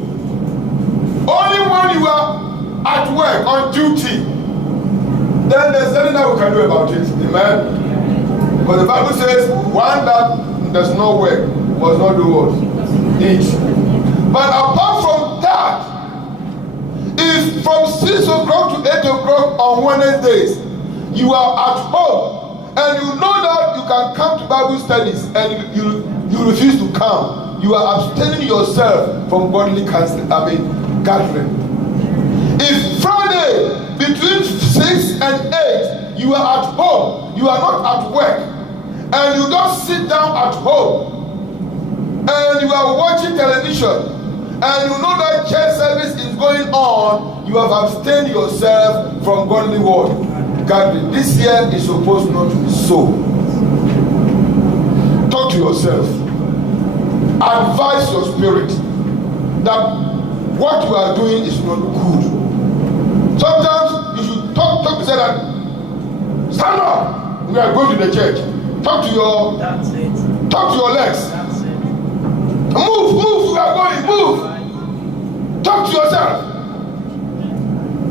Only when you are at work, on duty, then there's nothing that we can do about it. Amen? But the Bible says, one that does not work must not do what? Eat. But apart from that, if from 6 o'clock to 8 o'clock on Wednesdays, you are at home and you know that you can come to Bible studies and you refuse to come, you are abstaining yourself from godly gathering. If Friday between 6 and 8, you are at home, you are not at work, and you just sit down at home and you are watching television, and you know that church service is going on, you have abstained yourself from godly word gathering. This year is supposed not to be so. Talk to yourself. Advise your spirit that what you are doing is not good. Sometimes you should talk to say that, stand up, we are going to the church. Talk to your legs. Move, we are going, move. Talk to yourself.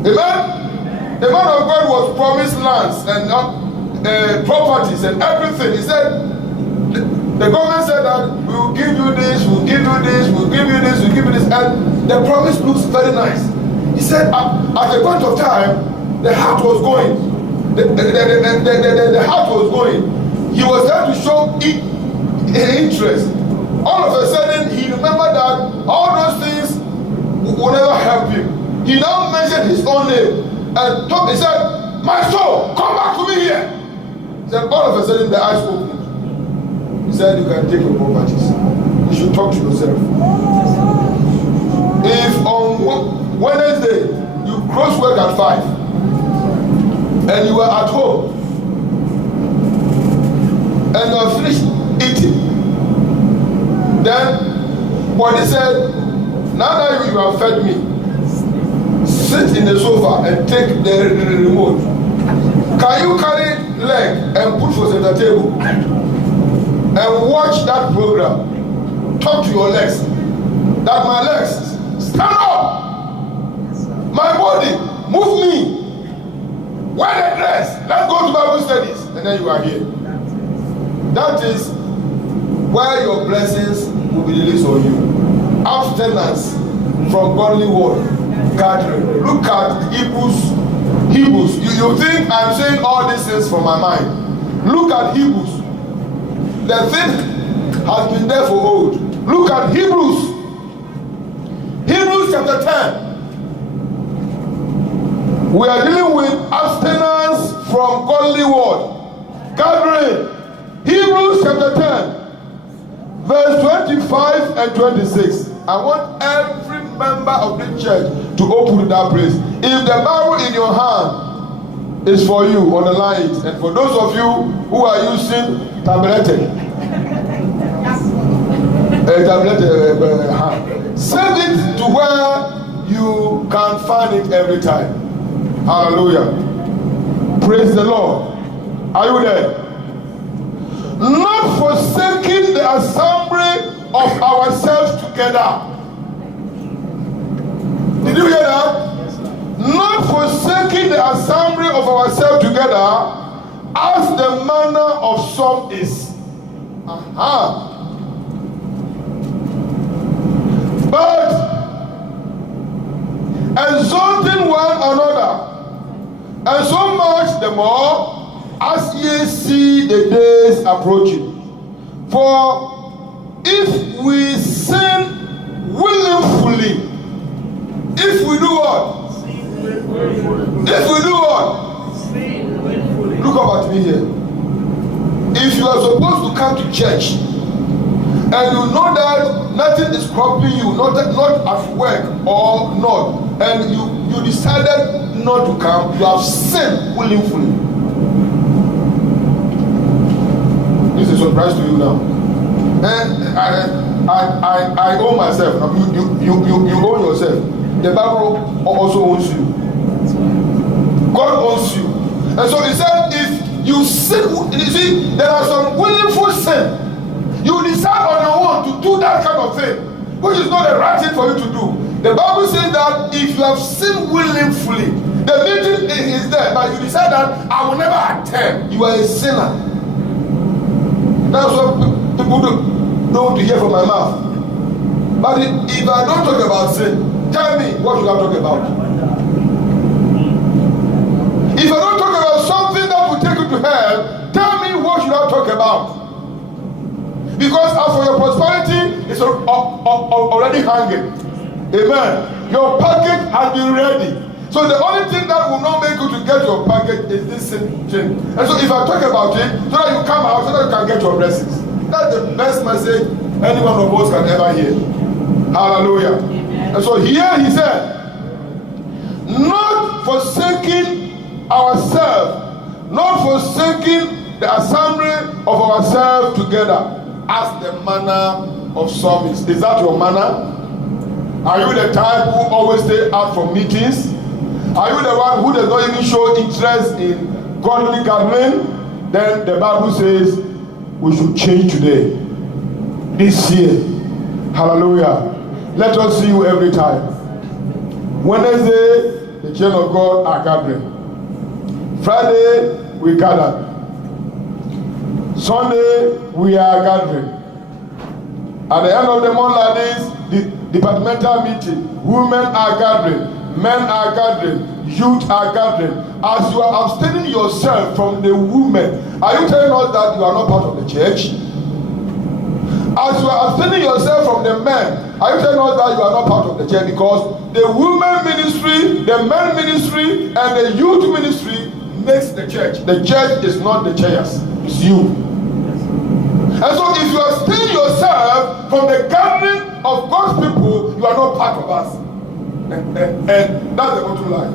Amen. The man of God was promised lands and properties and everything. He said, the government said that we will give you this, we'll give you this, we'll give you this, we'll give you this, and the promise looks very nice. He said, at a point of time, the heart was going. The heart was going. He was there to show interest. All of a sudden, he remembered that all those things will never help him. He now mentioned his own name and he said, "My soul, come back to me here." He said, all of a sudden, the eyes opened. He said, "You can take your properties. You should talk to yourself." If on Wednesday you close work at 5 and you are at home and you have finished eating, then what he said, "Now that you have fed me, sit in the sofa and take the remote. Can you carry leg and put for center table and watch that program? Talk to your legs. That my legs, stand up. My body, move me. Wear the dress. Let's go to Bible studies." And then you are here. That is where your blessings will be released on you. Abstinence from godly word gathering. Look at Hebrews. You think I'm saying all these things from my mind. Look at Hebrews. The thing has been there for old. Look at Hebrews. Hebrews chapter 10. We are dealing with abstinence from godly word gathering. Hebrews chapter 10. Verse 25 and 26. I want every member of the church to open to that place. If the Bible in your hand is for you, underline it. And for those of you who are using tablet, save it to where you can find it every time. Hallelujah. Praise the Lord. Are you there? Not forsaking the assembly of ourselves together. Did you hear that? Not forsaking the assembly of ourselves together, as the manner of some is. But exalting one another, and so much the more as ye see the days approaching. For if we sin willfully, if we do what? If we do what? Look up at me here. If you are supposed to come to church and you know that nothing is cropping you, not at work or not, and you decided not to come, you have sinned willfully. This is a surprise to you now. And I own myself. You own yourself. The Bible also owns you. God owns you. And so he said, if you sin, you see, there are some willful sin. You decide on your own to do that kind of thing, which is not the right thing for you to do. The Bible says that if you have sinned willfully, the meeting is there, but you decide that I will never attend. You are a sinner. That's what people don't want to hear from my mouth. But if I don't talk about sin, tell me what should I talk about? If I don't talk about something that will take you to hell, tell me what should I talk about? Because as for your prosperity, it's already hanging. Amen. Your package has been ready. So the only thing that will not make you to get your package is this sin thing. And so if I talk about it, so that you come out, so that you can get your blessings. That's the best message any one of us can ever hear. Hallelujah. Amen. And so here he said, not forsaking ourselves, not forsaking the assembly of ourselves together, as the manner of some is. Is that your manner? Are you the type who always stay out from meetings? Are you the one who does not even show interest in godly gathering? Then the Bible says we should change today, this year. Hallelujah. Let us see you every time. Wednesday, the children of God are gathering. Friday, we gather. Sunday, we are gathering. At the end of the month like this, the departmental meeting, women are gathering, men are gathering, youth are gathering. As you are abstaining yourself from the women, are you telling us that you are not part of the church? As you are abstaining yourself from the men, are you telling us that you are not part of the church? Because the women ministry, the men ministry, and the youth ministry makes the church. The church is not the chairs, it's you. And so if you are abstaining yourself from the gathering of God's people, you are not part of us. And that's the bottom line.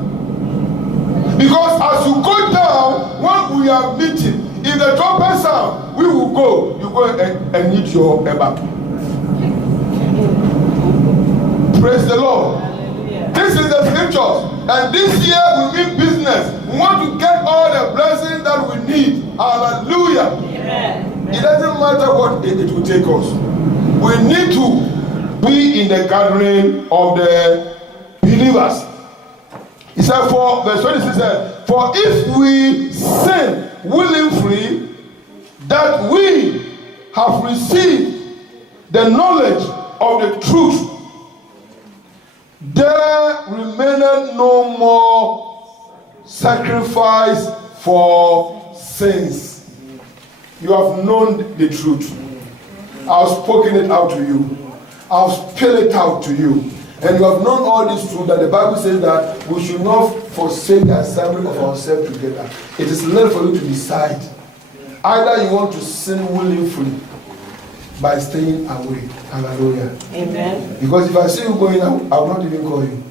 Because as you go down, when we are meeting, if the trumpet sound, we will go. You go and eat your eba. Praise the Lord. Hallelujah. This is the scriptures. And this year we mean business. We want to get all the blessings that we need. Hallelujah. Amen. It doesn't matter what it will take us. We need to be in the gathering of the believers. He said, for verse 26 said, for if we sin willingly, that we have received the knowledge of the truth, there remaineth no more sacrifice for sins. You have known the truth. I've spoken it out to you. I'll spell it out to you. And you have known all this truth that the Bible says that we should not forsake the assembly of ourselves together. It is left for you to decide. Either you want to sin willingly by staying away. Hallelujah. Amen. Because if I see you going out, I will not even call you.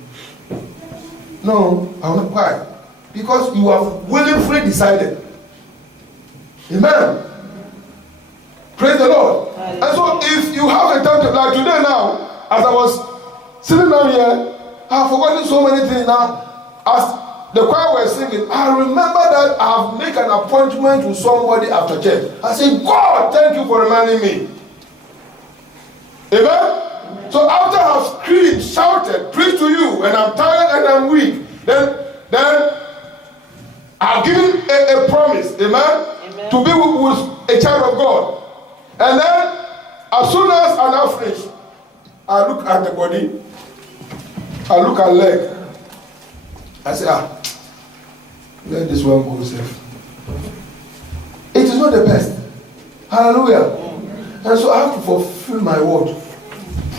No, I will not. Why? Because you have willingly decided. Amen. Praise the Lord. And so if you have a time to, like today now, as I was sitting down here, I have forgotten so many things now. As the choir was singing, I remember that I have made an appointment with somebody after church. I said, God, thank you for reminding me. Amen? So after I have screamed, shouted, preached to you, and I'm tired and I'm weak, then I've given a promise, amen? To be with a child of God. And then, as soon as I now finish, I look at the body, I look at leg, I say, let this one go safe. It is not the best. Hallelujah. And so I have to fulfill my word.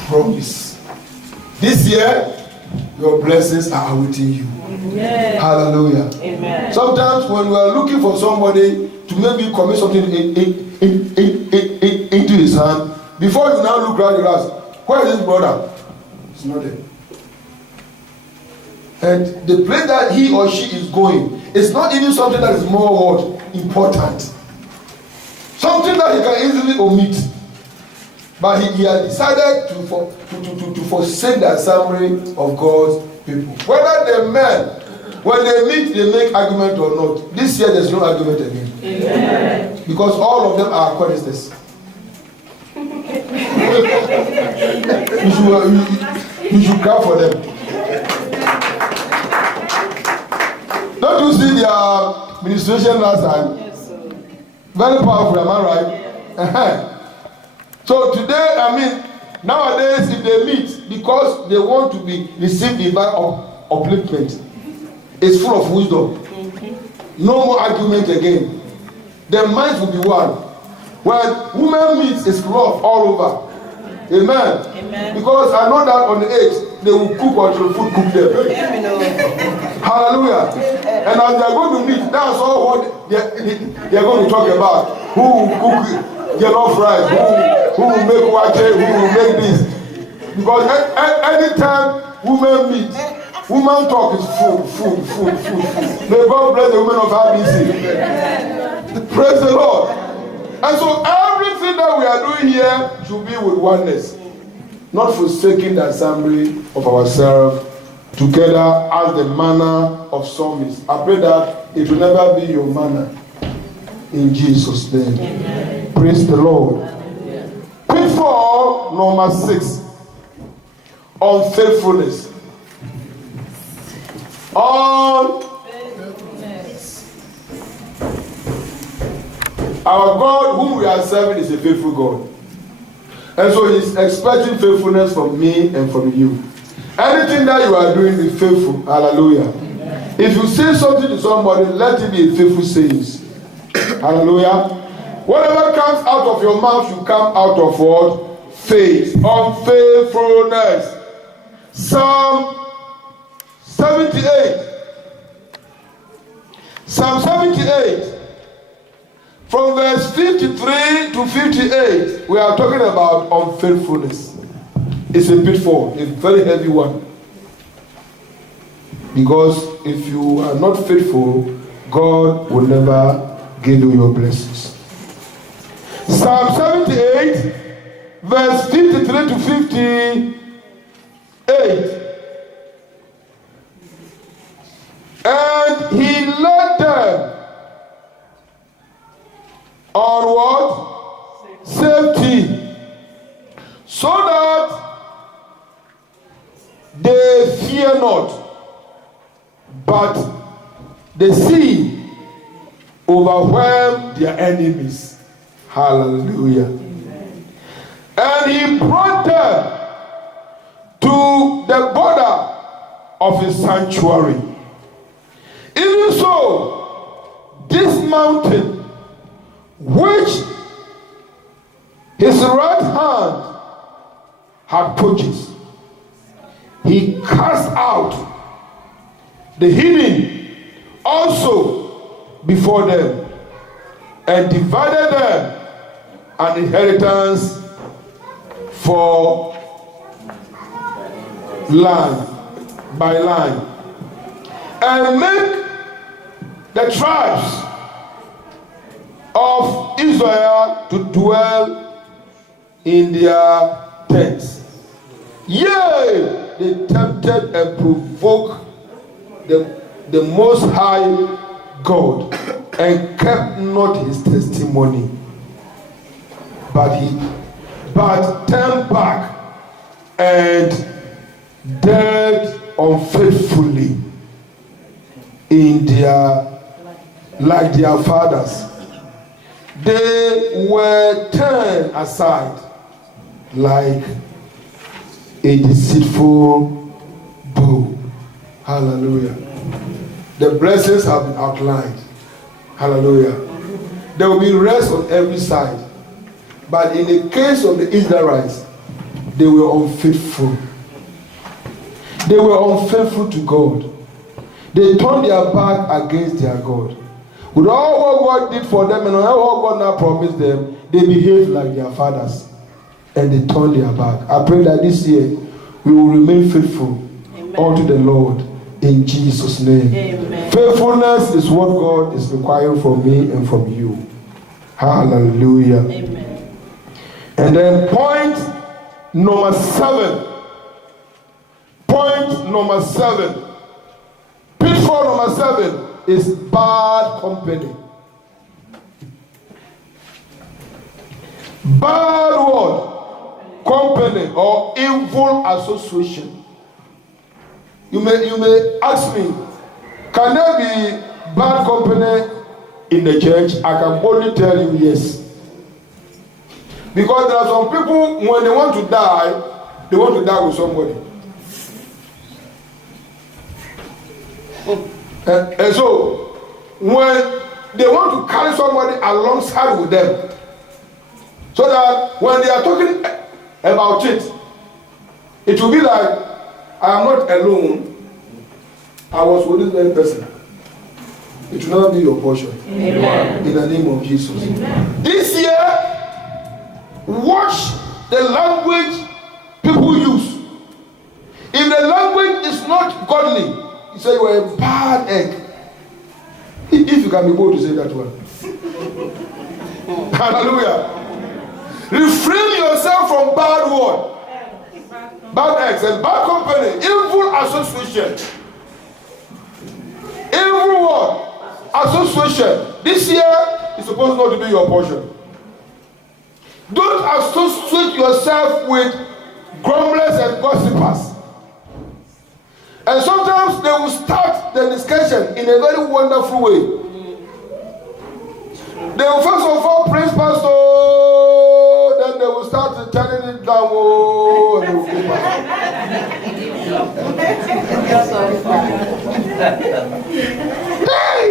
Promise. This year, your blessings are awaiting you. Amen. Hallelujah. Amen. Sometimes when we are looking for somebody to maybe commit something into his hand, before you now look around, you ask, where is this brother? It's not there. And the place that he or she is going is not even something that is more important. Something that he can easily omit. But he has decided to forsake the assembly of God's people. Whether the men, when they meet, they make argument or not. This year there's no argument again. Amen. Because all of them are choristers. you should clap for them. Don't you see their administration last time? Yes, sir. Very powerful, am I right? Yeah. So today, nowadays, if they meet, because they want to receive divine upliftment, it's full of wisdom. Mm-hmm. No more argument again. Their minds will be one. When women meet, it's love all over. Amen. Amen. Because I know that on the 8th, they will cook until food cook them. Hallelujah. And as they are going to meet, that's all what they are going to talk about. Who will cook jollof rice? Who will make water? Who will make this? Because anytime women meet, woman talk is food. May God bless the women of RBC. Praise the Lord. And so everything that we are doing here should be with oneness, not forsaking the assembly of ourselves together as the manner of some is. I pray that it will never be your manner. In Jesus' name. Amen. Praise the Lord. Pitfall number 6. Unfaithfulness. on our God whom we are serving is a faithful God. And so he's expecting faithfulness from me and from you. Anything that you are doing, be faithful. Hallelujah. Amen. If you say something to somebody, let it be a faithful saying. Hallelujah. Whatever comes out of your mouth should come out of what? Faith. Unfaithfulness. Psalm 78. Psalm 78. From verse 53 to 58, we are talking about unfaithfulness. It's a pitfall, a very heavy one. Because if you are not faithful, God will never give you your blessings. Psalm 78, verse 53 to 58. And he led them on what? Safety. So that they fear not, but the sea overwhelmed their enemies. Hallelujah. Amen. And he brought them to the border of his sanctuary. Even so, this mountain, which his right hand had purchased, he cast out the hidden also before them, and divided them an inheritance for land by land, and make the tribes of Israel to dwell in their tents. Yea, they tempted and provoked the Most High God, and kept not his testimony, but turned back and dealt unfaithfully in like their fathers. They were turned aside like a deceitful bow. Hallelujah. The blessings have been outlined. Hallelujah. There will be rest on every side. But in the case of the Israelites, they were unfaithful. They were unfaithful to God. They turned their back against their God. With all what God did for them and all what God now promised them, they behaved like their fathers. And they turned their back. I pray that this year we will remain faithful unto the Lord in Jesus' name. Amen. Faithfulness is what God is requiring from me and from you. Hallelujah. Amen. And then point number 7. Point number 7. Pitfall number 7 is bad company. Bad word. Company or evil association. You may ask me, can there be bad company in the church? I can boldly tell you yes. Because there are some people, when they want to die with somebody. And so, when they want to carry somebody alongside with them, so that when they are talking about it, it will be like, I am not alone. I was with this very person. It will not be your portion. Amen. In the name of Jesus. Amen. This year, watch the language people use. If the language is not godly, you say you are a bad egg. If you can be bold to say that one. Hallelujah. Refrain yourself from bad word. Bad eggs and bad company, evil association. Evil word, association. This year is supposed not to be your portion. Don't associate yourself with grumblers and gossipers. And sometimes they will start congregation in a very wonderful way. They will first of all praise pastor, then they will start turning it down. Oh, and they will give Hey!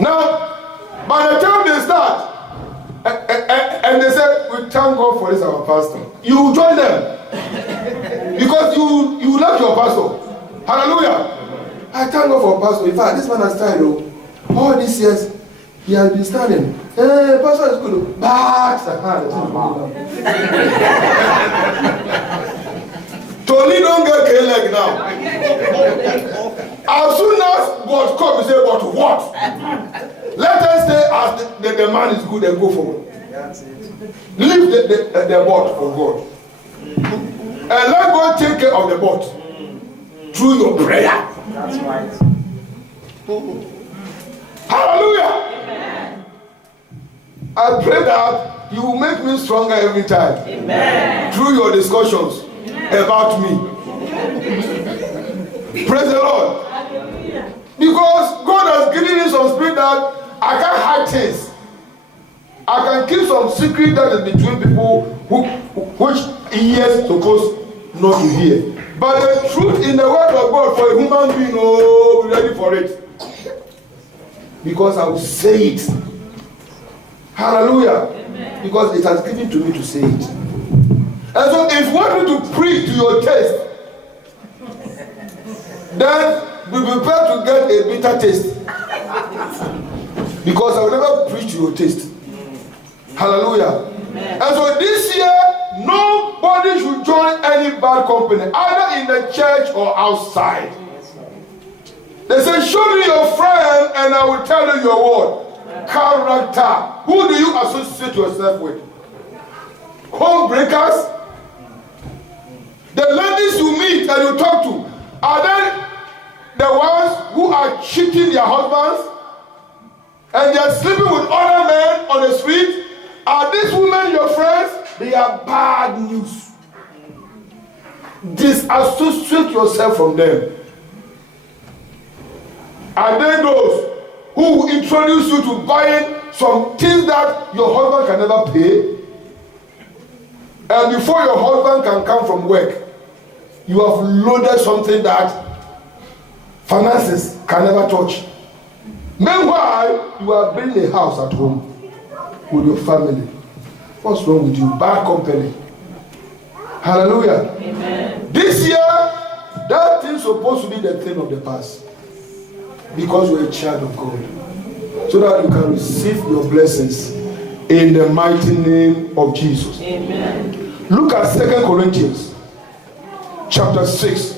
Now, by the time they start, and they say, we thank God for this, our pastor. You join them. Because you like your pastor. Hallelujah. I thank God for pastor. In fact, this man has tried, all these years, he has been standing. Hey, pastor is good. But Tony don't get K-leg now. As soon as God comes, he say, but what? Let us stay as the man is good and go forward. Leave the boat for God. And let God take care of the boat through your prayer. That's right. Hallelujah. Amen. I pray that you will make me stronger every time. Amen. Through your discussions about me. Praise the Lord. Because God has given me some spirit that I can't hide things. I can keep some secret that is between people which ears supposed not to hear. But the truth in the word of God for a human being, oh, be ready for it. Because I will say it. Hallelujah. Amen. Because it has given to me to say it. And so if you want me to preach to your taste, then be prepared to get a bitter taste. Because I will never preach to your taste. Hallelujah. Amen. And so this year, nobody should join any bad company, either in the church or outside. They say, show me your friend and I will tell you your word. Character. Who do you associate yourself with? Homebreakers? The ladies you meet and you talk to, are they the ones who are cheating their husbands? And they are sleeping with other men on the street? Are these women your friends? They are bad news. Disassociate yourself from them. Are they those who introduce you to buying some things that your husband can never pay? And before your husband can come from work, you have loaded something that finances can never touch. Meanwhile, you are building a house at home with your family. What's wrong with you? Bad company. Hallelujah. Amen. This year, that thing is supposed to be the thing of the past. Because you're a child of God. So that you can receive your blessings in the mighty name of Jesus. Amen. Look at 2 Corinthians chapter 6.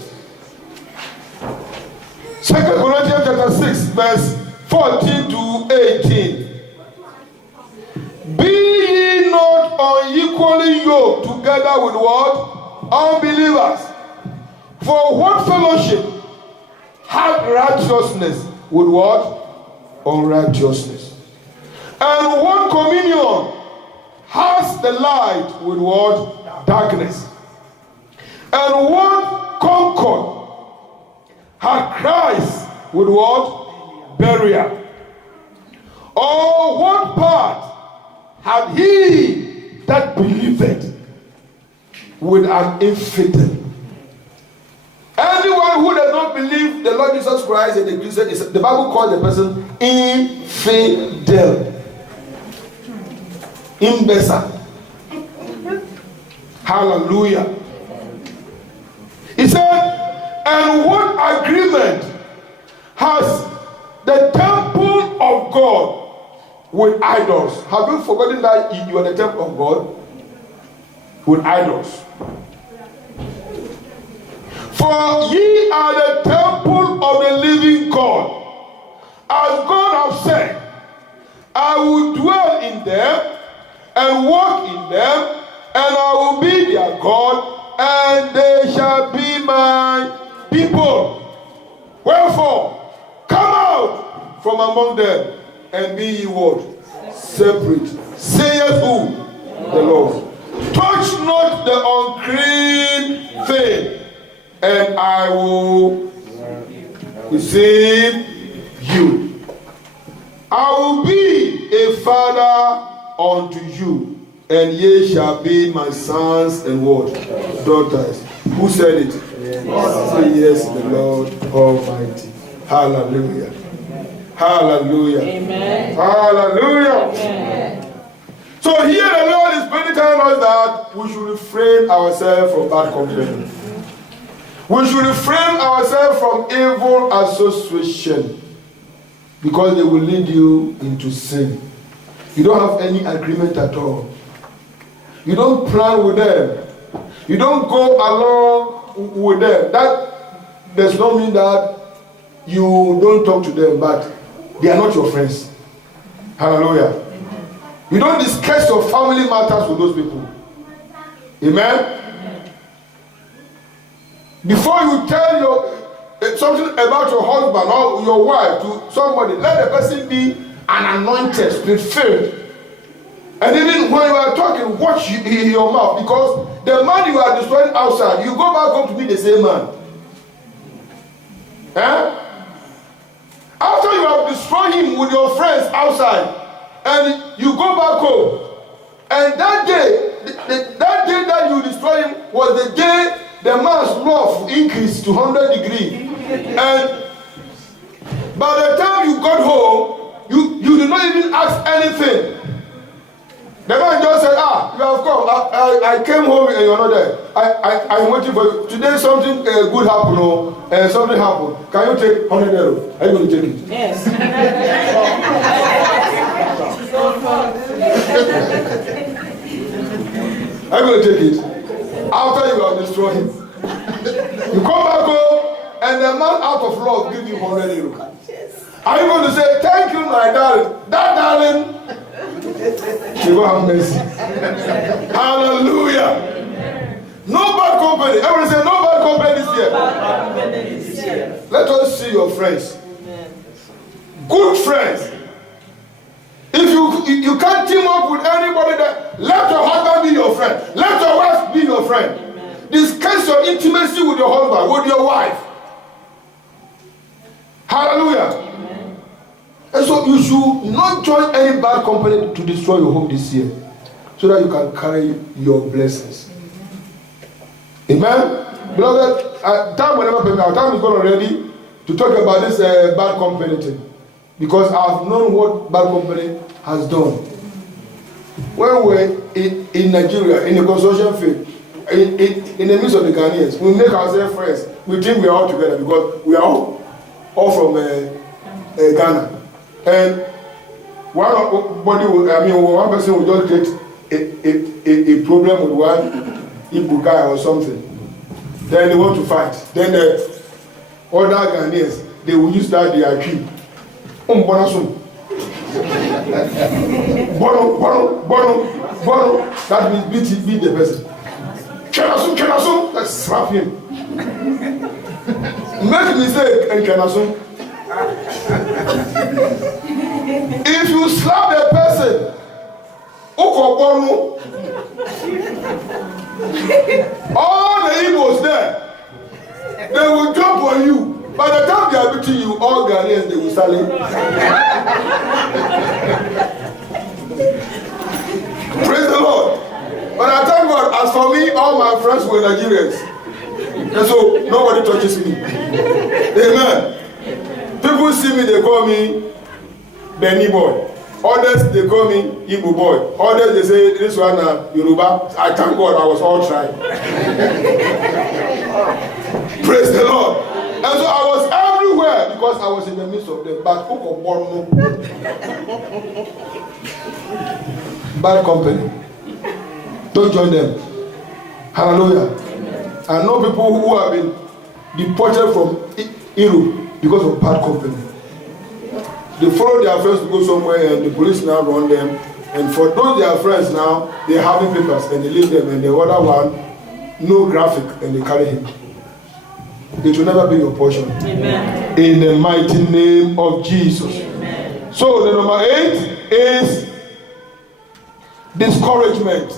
2 Corinthians chapter 6 verse 14 to 18. Be ye not unequally yoked together with what? Unbelievers. For what fellowship hath righteousness with what? Unrighteousness. And what communion has the light with what? Darkness. And what concord had Christ with what? Burial. Or what part had he that believeth with an infidel? Anyone who does not believe the Lord Jesus Christ and the Christian, the Bible calls the person infidel. Imbecile. Hallelujah. He said, and what agreement has the temple of God with idols? Have you forgotten that you are the temple of God? With idols. For ye are the temple of the living God. As God hath said, I will dwell in them and walk in them, and I will be their God, and they shall be my people. Wherefore, come out from among them, and be ye what? Separate. Saith who? The Lord. touch not the unclean thing, and I will receive you. I will be a father unto you, and ye shall be my sons and what? Daughters. Who said it? Yes. Say yes, the Lord Almighty. Hallelujah. Hallelujah. Amen. Hallelujah. Amen. So here the Lord is telling us that we should refrain ourselves from bad company. We should refrain ourselves from evil association, because they will lead you into sin. You don't have any agreement at all. You don't plan with them. You don't go along with them. That does not mean that you don't talk to them, but they are not your friends. Hallelujah. You don't discuss your family matters with those people. Amen. Before you tell something about your husband or your wife to somebody, let the person be an anointed, spirit-filled. And even when you are talking, watch your mouth, because the man you are destroying outside, you go back home to be the same man. After you have destroyed him with your friends outside, and you go back home, and that day that you destroy him was the day the man's love increased to 100 degrees. And by the time you got home, you did not even ask anything. The man just said, you have come. I came home and you're not there. I'm waiting for you. Today something good happened, and something happened. Can you take 100 euros? Are you going to take it? Yes. Are you going to take it? After you have destroyed him. You come back home, and the man out of love gives you 100 euros. Are you going to say, thank you, my darling? That darling, she will have mercy. Hallelujah. No bad company. Everyone say, no bad company this year. Let us see your friends. Good friends. If you can't team up with anybody, that let your husband be your friend. Let your wife be your friend. Discuss your intimacy with your husband, with your wife. Hallelujah. And so you should not join any bad company to destroy your home this year, so that you can carry your blessings. Amen? Beloved, time will never permit. Our time is gone already to talk about this bad company thing, because I've known what bad company has done. When we're in Nigeria, in the construction field, in the midst of the Ghanaians, we make ourselves friends. We think we are all together because we are all from Ghana. And one person will just get a problem with one Igbo guy or something. Then they want to fight. Then the other Ghanaians, they will use that their IQ. Bono. That means beat the person. Kenasum, let's slap him. Make mistake and Kenasum. If you slap the person, all the Igbos there, they will jump on you. By the time they are beating you, all Ghanaians, they will silence. Praise the Lord. But I thank God, as for me, all my friends were Nigerians. And so nobody touches me. Amen. People see me, they call me Benny boy. Others, they call me Igbo boy. Others, they say, this one, Yoruba. I thank God I was all tried. Praise the Lord. And so I was everywhere because I was in the midst of them. But bad company. Don't join them. Hallelujah. I know people who have been deported from Europe because of bad company. They follow their friends to go somewhere and the police now run them. And for those their friends now, they have papers and they leave them, and the other one, no graphic, and they carry him. It will never be your portion. Amen. In the mighty name of Jesus. Amen. So the number 8 is discouragement.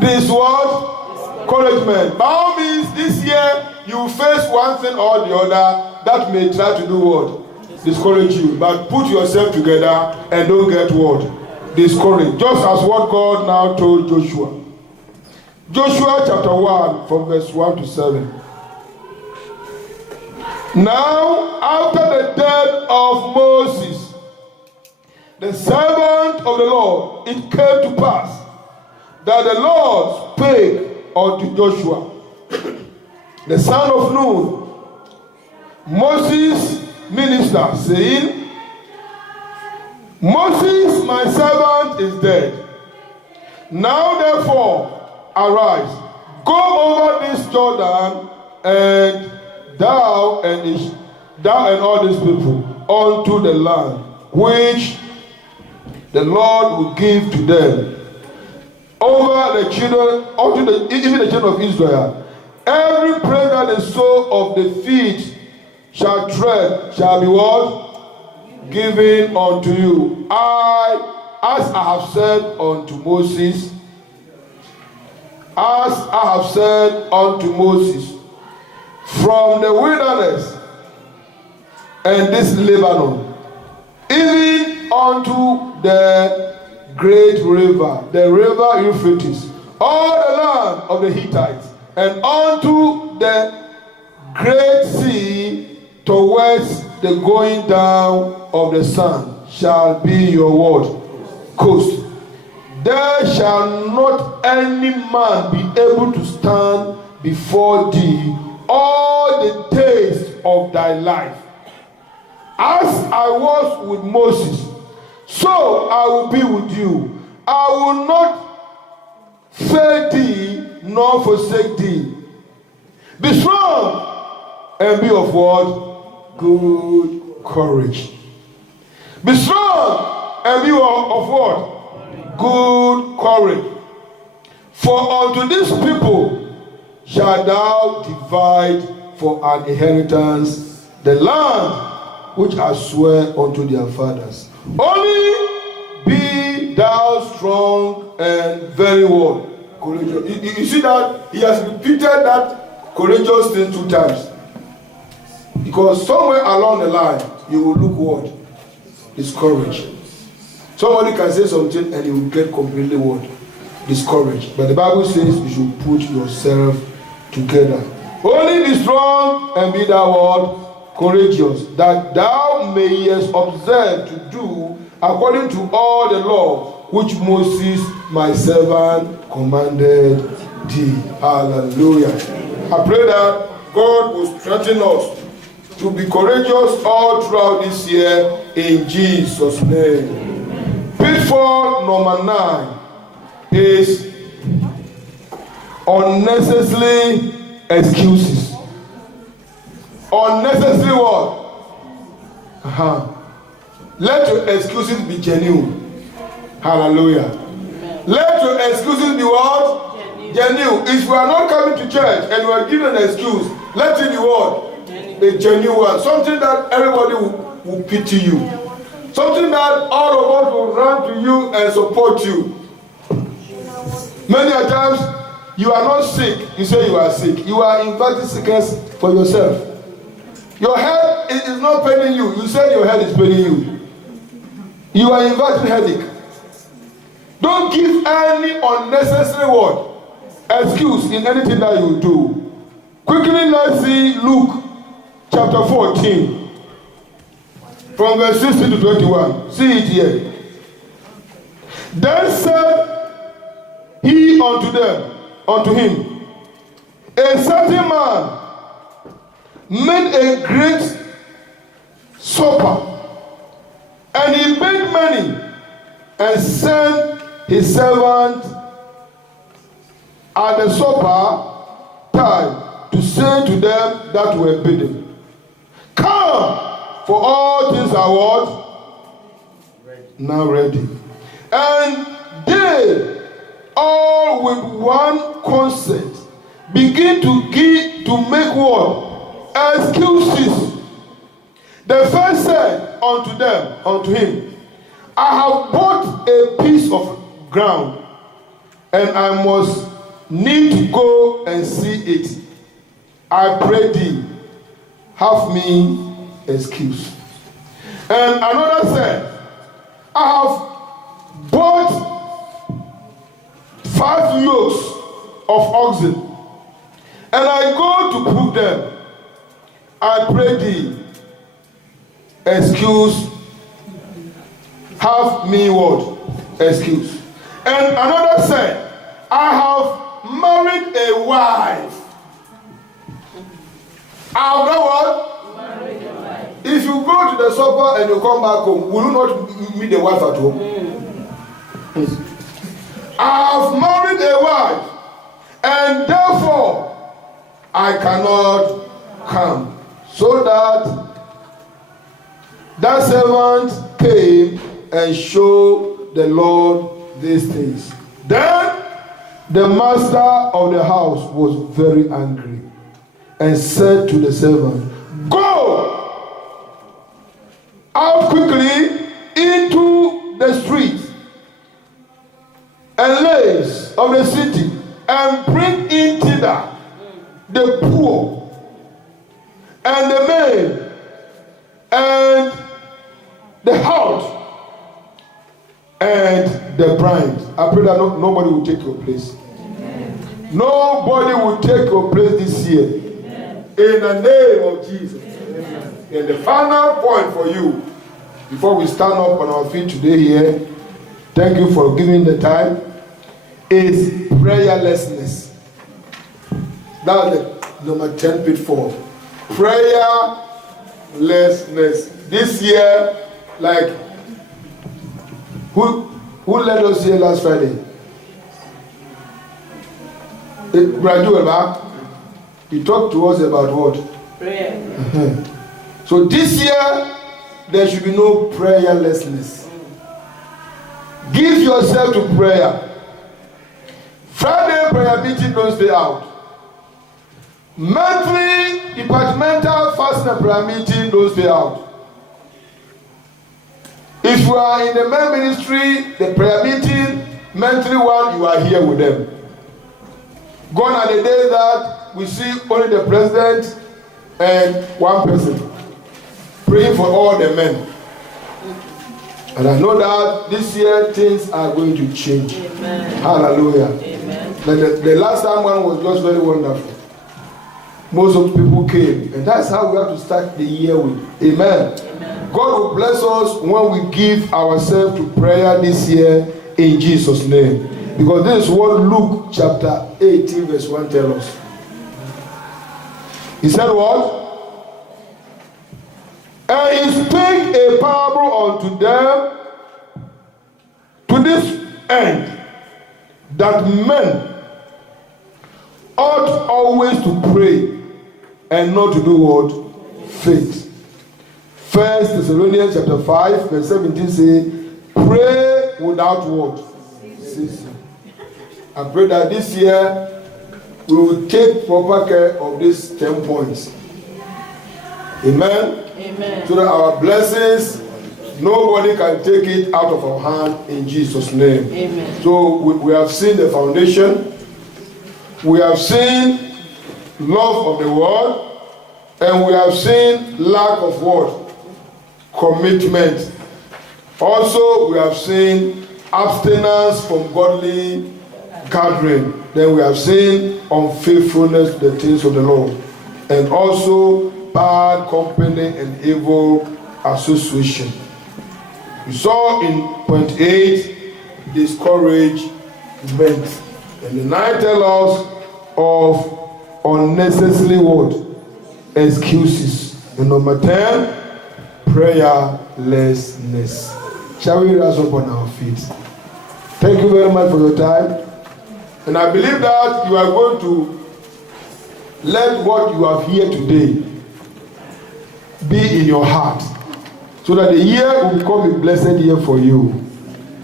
This what? Encouragement. By all means, this year you face one thing or the other that may try to do what? Discourage you. But put yourself together and don't get what? Discouraged. Just as what God now told Joshua. Joshua chapter 1 from verse 1 to 7. Now, after the death of Moses, the servant of the Lord, it came to pass that the Lord spake unto Joshua, the son of Nun, Moses' minister, saying, Moses, my servant, is dead. Now therefore, arise, go over this Jordan, and thou and all these people unto the land which the Lord will give to them. Over the children, even the children of Israel, every place that the sole of the feet shall tread shall be what? Given unto you. As I have said unto Moses, from the wilderness and this Lebanon, even unto the great river, the river Euphrates, all the land of the Hittites, and unto the great sea towards the going down of the sun shall be your word, coast. There shall not any man be able to stand before thee all the days of thy life. As I was with Moses, so I will be with you. I will not fail thee nor forsake thee. Be strong and be of what? Good courage. Be strong and be of what? Good courage. For unto this people shalt thou divide for an inheritance the land which I swear unto their fathers. Only be thou strong and very what? Courageous. You see that he has repeated that courageous thing 2 times. Because somewhere along the line, you will look what? Discouraged. Somebody can say something and you will get completely what? Discouraged. But the Bible says you should put yourself together. Only be strong and be thou what? Courageous, that thou mayest observe to do according to all the law which Moses my servant commanded thee. Hallelujah. I pray that God will strengthen us to be courageous all throughout this year in Jesus' name. Pitfall number 9 is unnecessary excuses. Unnecessary what? Let your excuses be genuine. Hallelujah. Let your excuses be what? Genuine. If you are not coming to church and you are given an excuse, let it be what? A genuine one. Something that everybody will pity you. Something that all of us will run to you and support you. Many a times you are not sick, you say you are sick. You are inviting sickness for yourself. Your head is not paining you. You say your head is paining you. You are inviting headache. Don't give any unnecessary word, excuse in anything that you do. Quickly, let's see Luke chapter 14, from verse 16 to 21. See it here. Then said he unto him, a certain man made a great supper, and he made many, and sent his servant at the supper time to say to them that were bidden, come, for all things are what? Now ready. And they all with one consent begin to make what? Excuses. The first said unto him, I have bought a piece of ground, and I must need to go and see it. I pray thee, have me excuse. And another said, I have bought 5 yokes of oxen, and I go to put them. I pray thee, excuse, have me what? Excuse. And another said, I have married a wife. I have done what? Married a wife. If you go to the supper and you come back home, will you not meet the wife at home? I have married a wife, and therefore I cannot come. So that servant came and showed the Lord these things. Then the master of the house was very angry and said to the servant, go out quickly into the streets and lanes of the city and bring in thither the poor and the maid and the house and the bride. I pray that nobody will take your place. Amen. Nobody will take your place this year. Amen. In the name of Jesus. Amen. And the final point for you, before we stand up on our feet today here, thank you for giving the time, is prayerlessness. That's the number 10 pitfall. Prayerlessness. This year, like, who led us here last Friday? Graduate, he talked to us about what? Prayer. So this year, there should be no prayerlessness. Give yourself to prayer. Friday prayer meeting, don't stay out. Monthly departmental fasting and prayer meeting, don't stay out. If you are in the main ministry, the prayer meeting, monthly one, you are here with them. Gone are the days that we see only the president and one person praying for all the men. And I know that this year things are going to change. Amen. Hallelujah. Amen. The last time one was just very wonderful. Most of the people came, and that's how we have to start the year with. Amen. Amen. God will bless us when we give ourselves to prayer this year in Jesus' name. Because this is what Luke chapter 18 verse 1 tells us. He said what? And he spake a parable unto them to this end, that men ought always to pray and not to do what? Faint. 1 Thessalonians chapter 5 verse 17 says, pray without what? Ceasing. I pray that this year we will take proper care of these 10 points. Amen. Amen. So that our blessings, nobody can take it out of our hand in Jesus' name. Amen. So we have seen the foundation. We have seen love of the world, and we have seen lack of what? Commitment. Also, we have seen abstinence from godly gathering. Then we have seen unfaithfulness to the things of the Lord. And also bad company and evil association. We saw in point 8, discouragement. And the 9 tells us of unnecessary what? Excuses. And number 10, prayerlessness. Shall we rise up on our feet? Thank you very much for your time. And I believe that you are going to let what you have here today be in your heart, so that the year will become a blessed year for you.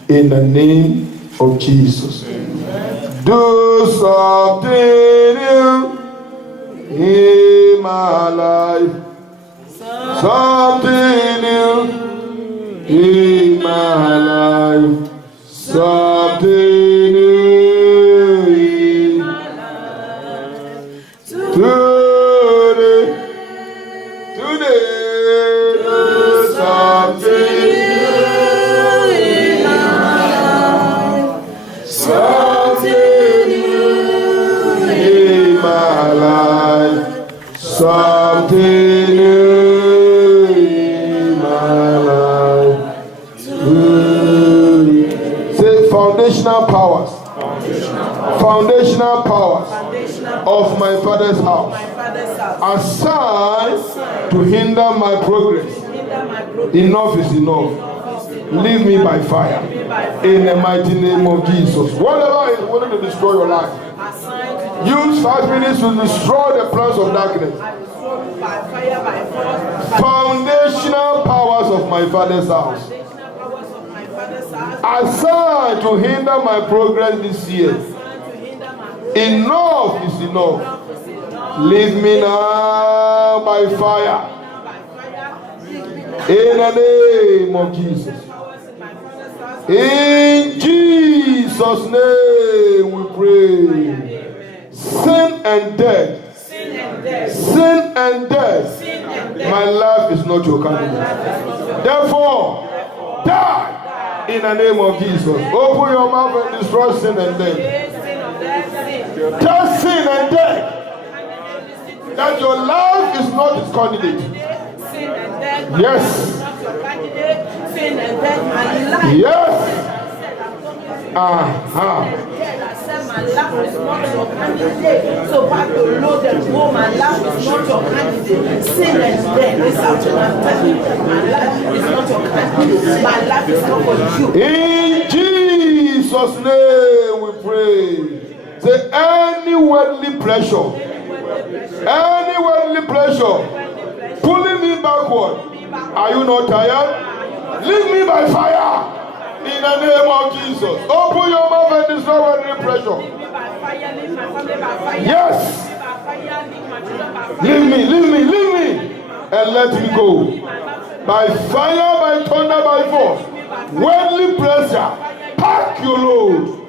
In the name of Jesus. Amen. Do something new in my life. Something new in my life. Something new. foundational powers of my father's house assigned to hinder my progress. Enough is enough. Leave me by fire. In the mighty name of Jesus. Whatever is willing to destroy your life, use 5 minutes to destroy the plans of darkness. Foundational powers of my father's house assigned to hinder my progress this year. Enough is enough. Leave me now by fire. In the name of Jesus. In Jesus' name we pray. Sin and death. Sin and death. My life is not your candidate. Therefore, die in the name of Jesus. Open your mouth and destroy sin and death. Tell sin and death that your life is not its candidate. Yes. Yes. My life is not your candidate. So back to load and go. My life is not your candidate. Sin and death. This afternoon, my life is not your candidate. My life is not for you. In Jesus' name we pray. Say any worldly pleasure, pulling me backward. Are you not tired? Leave me by fire. In the name of Jesus. Open your mouth and destroy worldly pressure. Yes. Leave me. And let me go. By fire, by thunder, by force. Worldly pressure. Pack your load.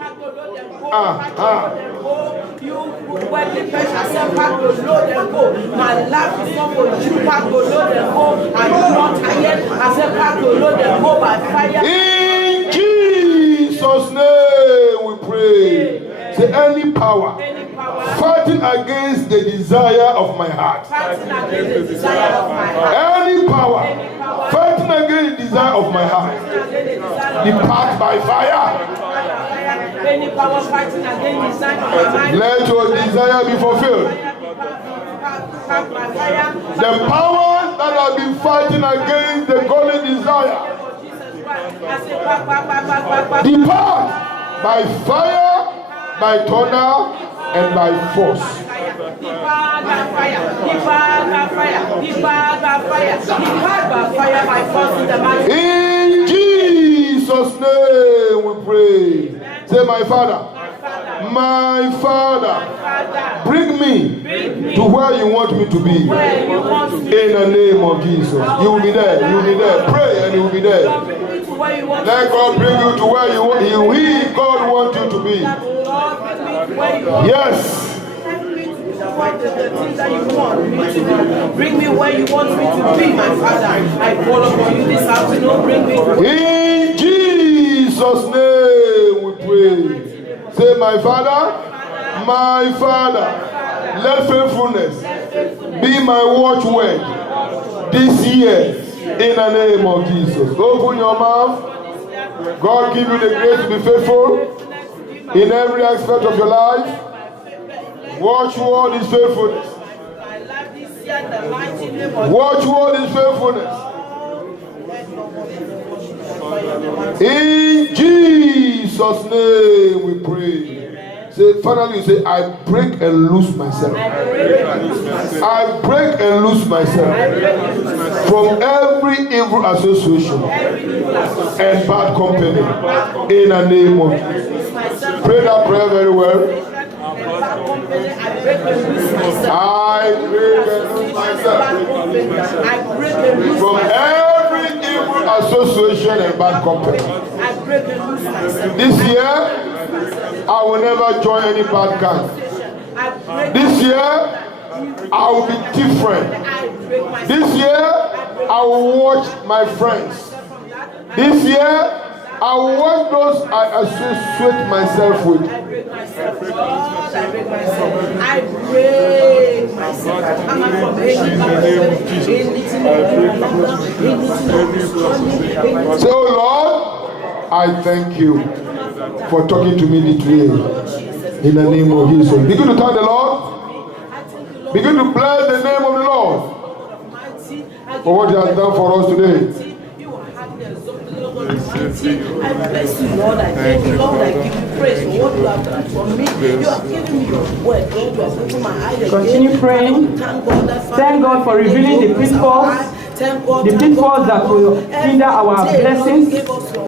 You worldly pressure, say pack the load and go. My life is not for you. Pack the load and go. Are you not tired? I said pack the load and go by fire. In Jesus' name we pray. Say any power fighting against the desire of my heart. Any power fighting against the desire of my heart. Depart by fire. Any power fighting against the desire of my mind. Let your desire be fulfilled. The powers that have been fighting against the godly desire, depart by fire, by thunder, and by force. Depart by fire, depart by fire, depart by fire, depart by fire, by force in the mighty. In Jesus' name we pray. Say, my Father, bring me to where you want me to be. In the name of Jesus. You will be there. Pray and you will be there. Let God bring you to where God wants you to be. Yes. The things that you want me to do. Bring me where you want me to be, my Father. I call upon you this afternoon. Bring me. In Jesus' name we pray. Say, my Father, let faithfulness be my watchword this year in the name of Jesus. Open your mouth. God give you the grace to be faithful in every aspect of your life. Watchword is faithfulness. Watchword is faithfulness. In Jesus' name we pray. Say, finally, you say, I break and loose myself. I break and loose myself from every evil association and bad company. In the name of Jesus. Pray that prayer very well. I break and loose myself from every evil association and bad company. This year, I will never join any bad gang. This year, I will be different. This year, I will watch my friends. This year, I will watch those I associate myself with. I break myself. Say, oh Lord, I thank you for talking to me today. In the name of Jesus. Begin to thank the Lord. I thank you, Lord. Begin to bless the name of the Lord Almighty, I for what He has done for us today. you are highly exalted, Lord God Almighty. I bless you, Lord. I thank you, Lord. I give you praise for what you have done for me. You have given me your word, Lord. You have opened my eyes again. Continue praying. Thank God for revealing the pitfalls. The pitfalls that will hinder our blessings.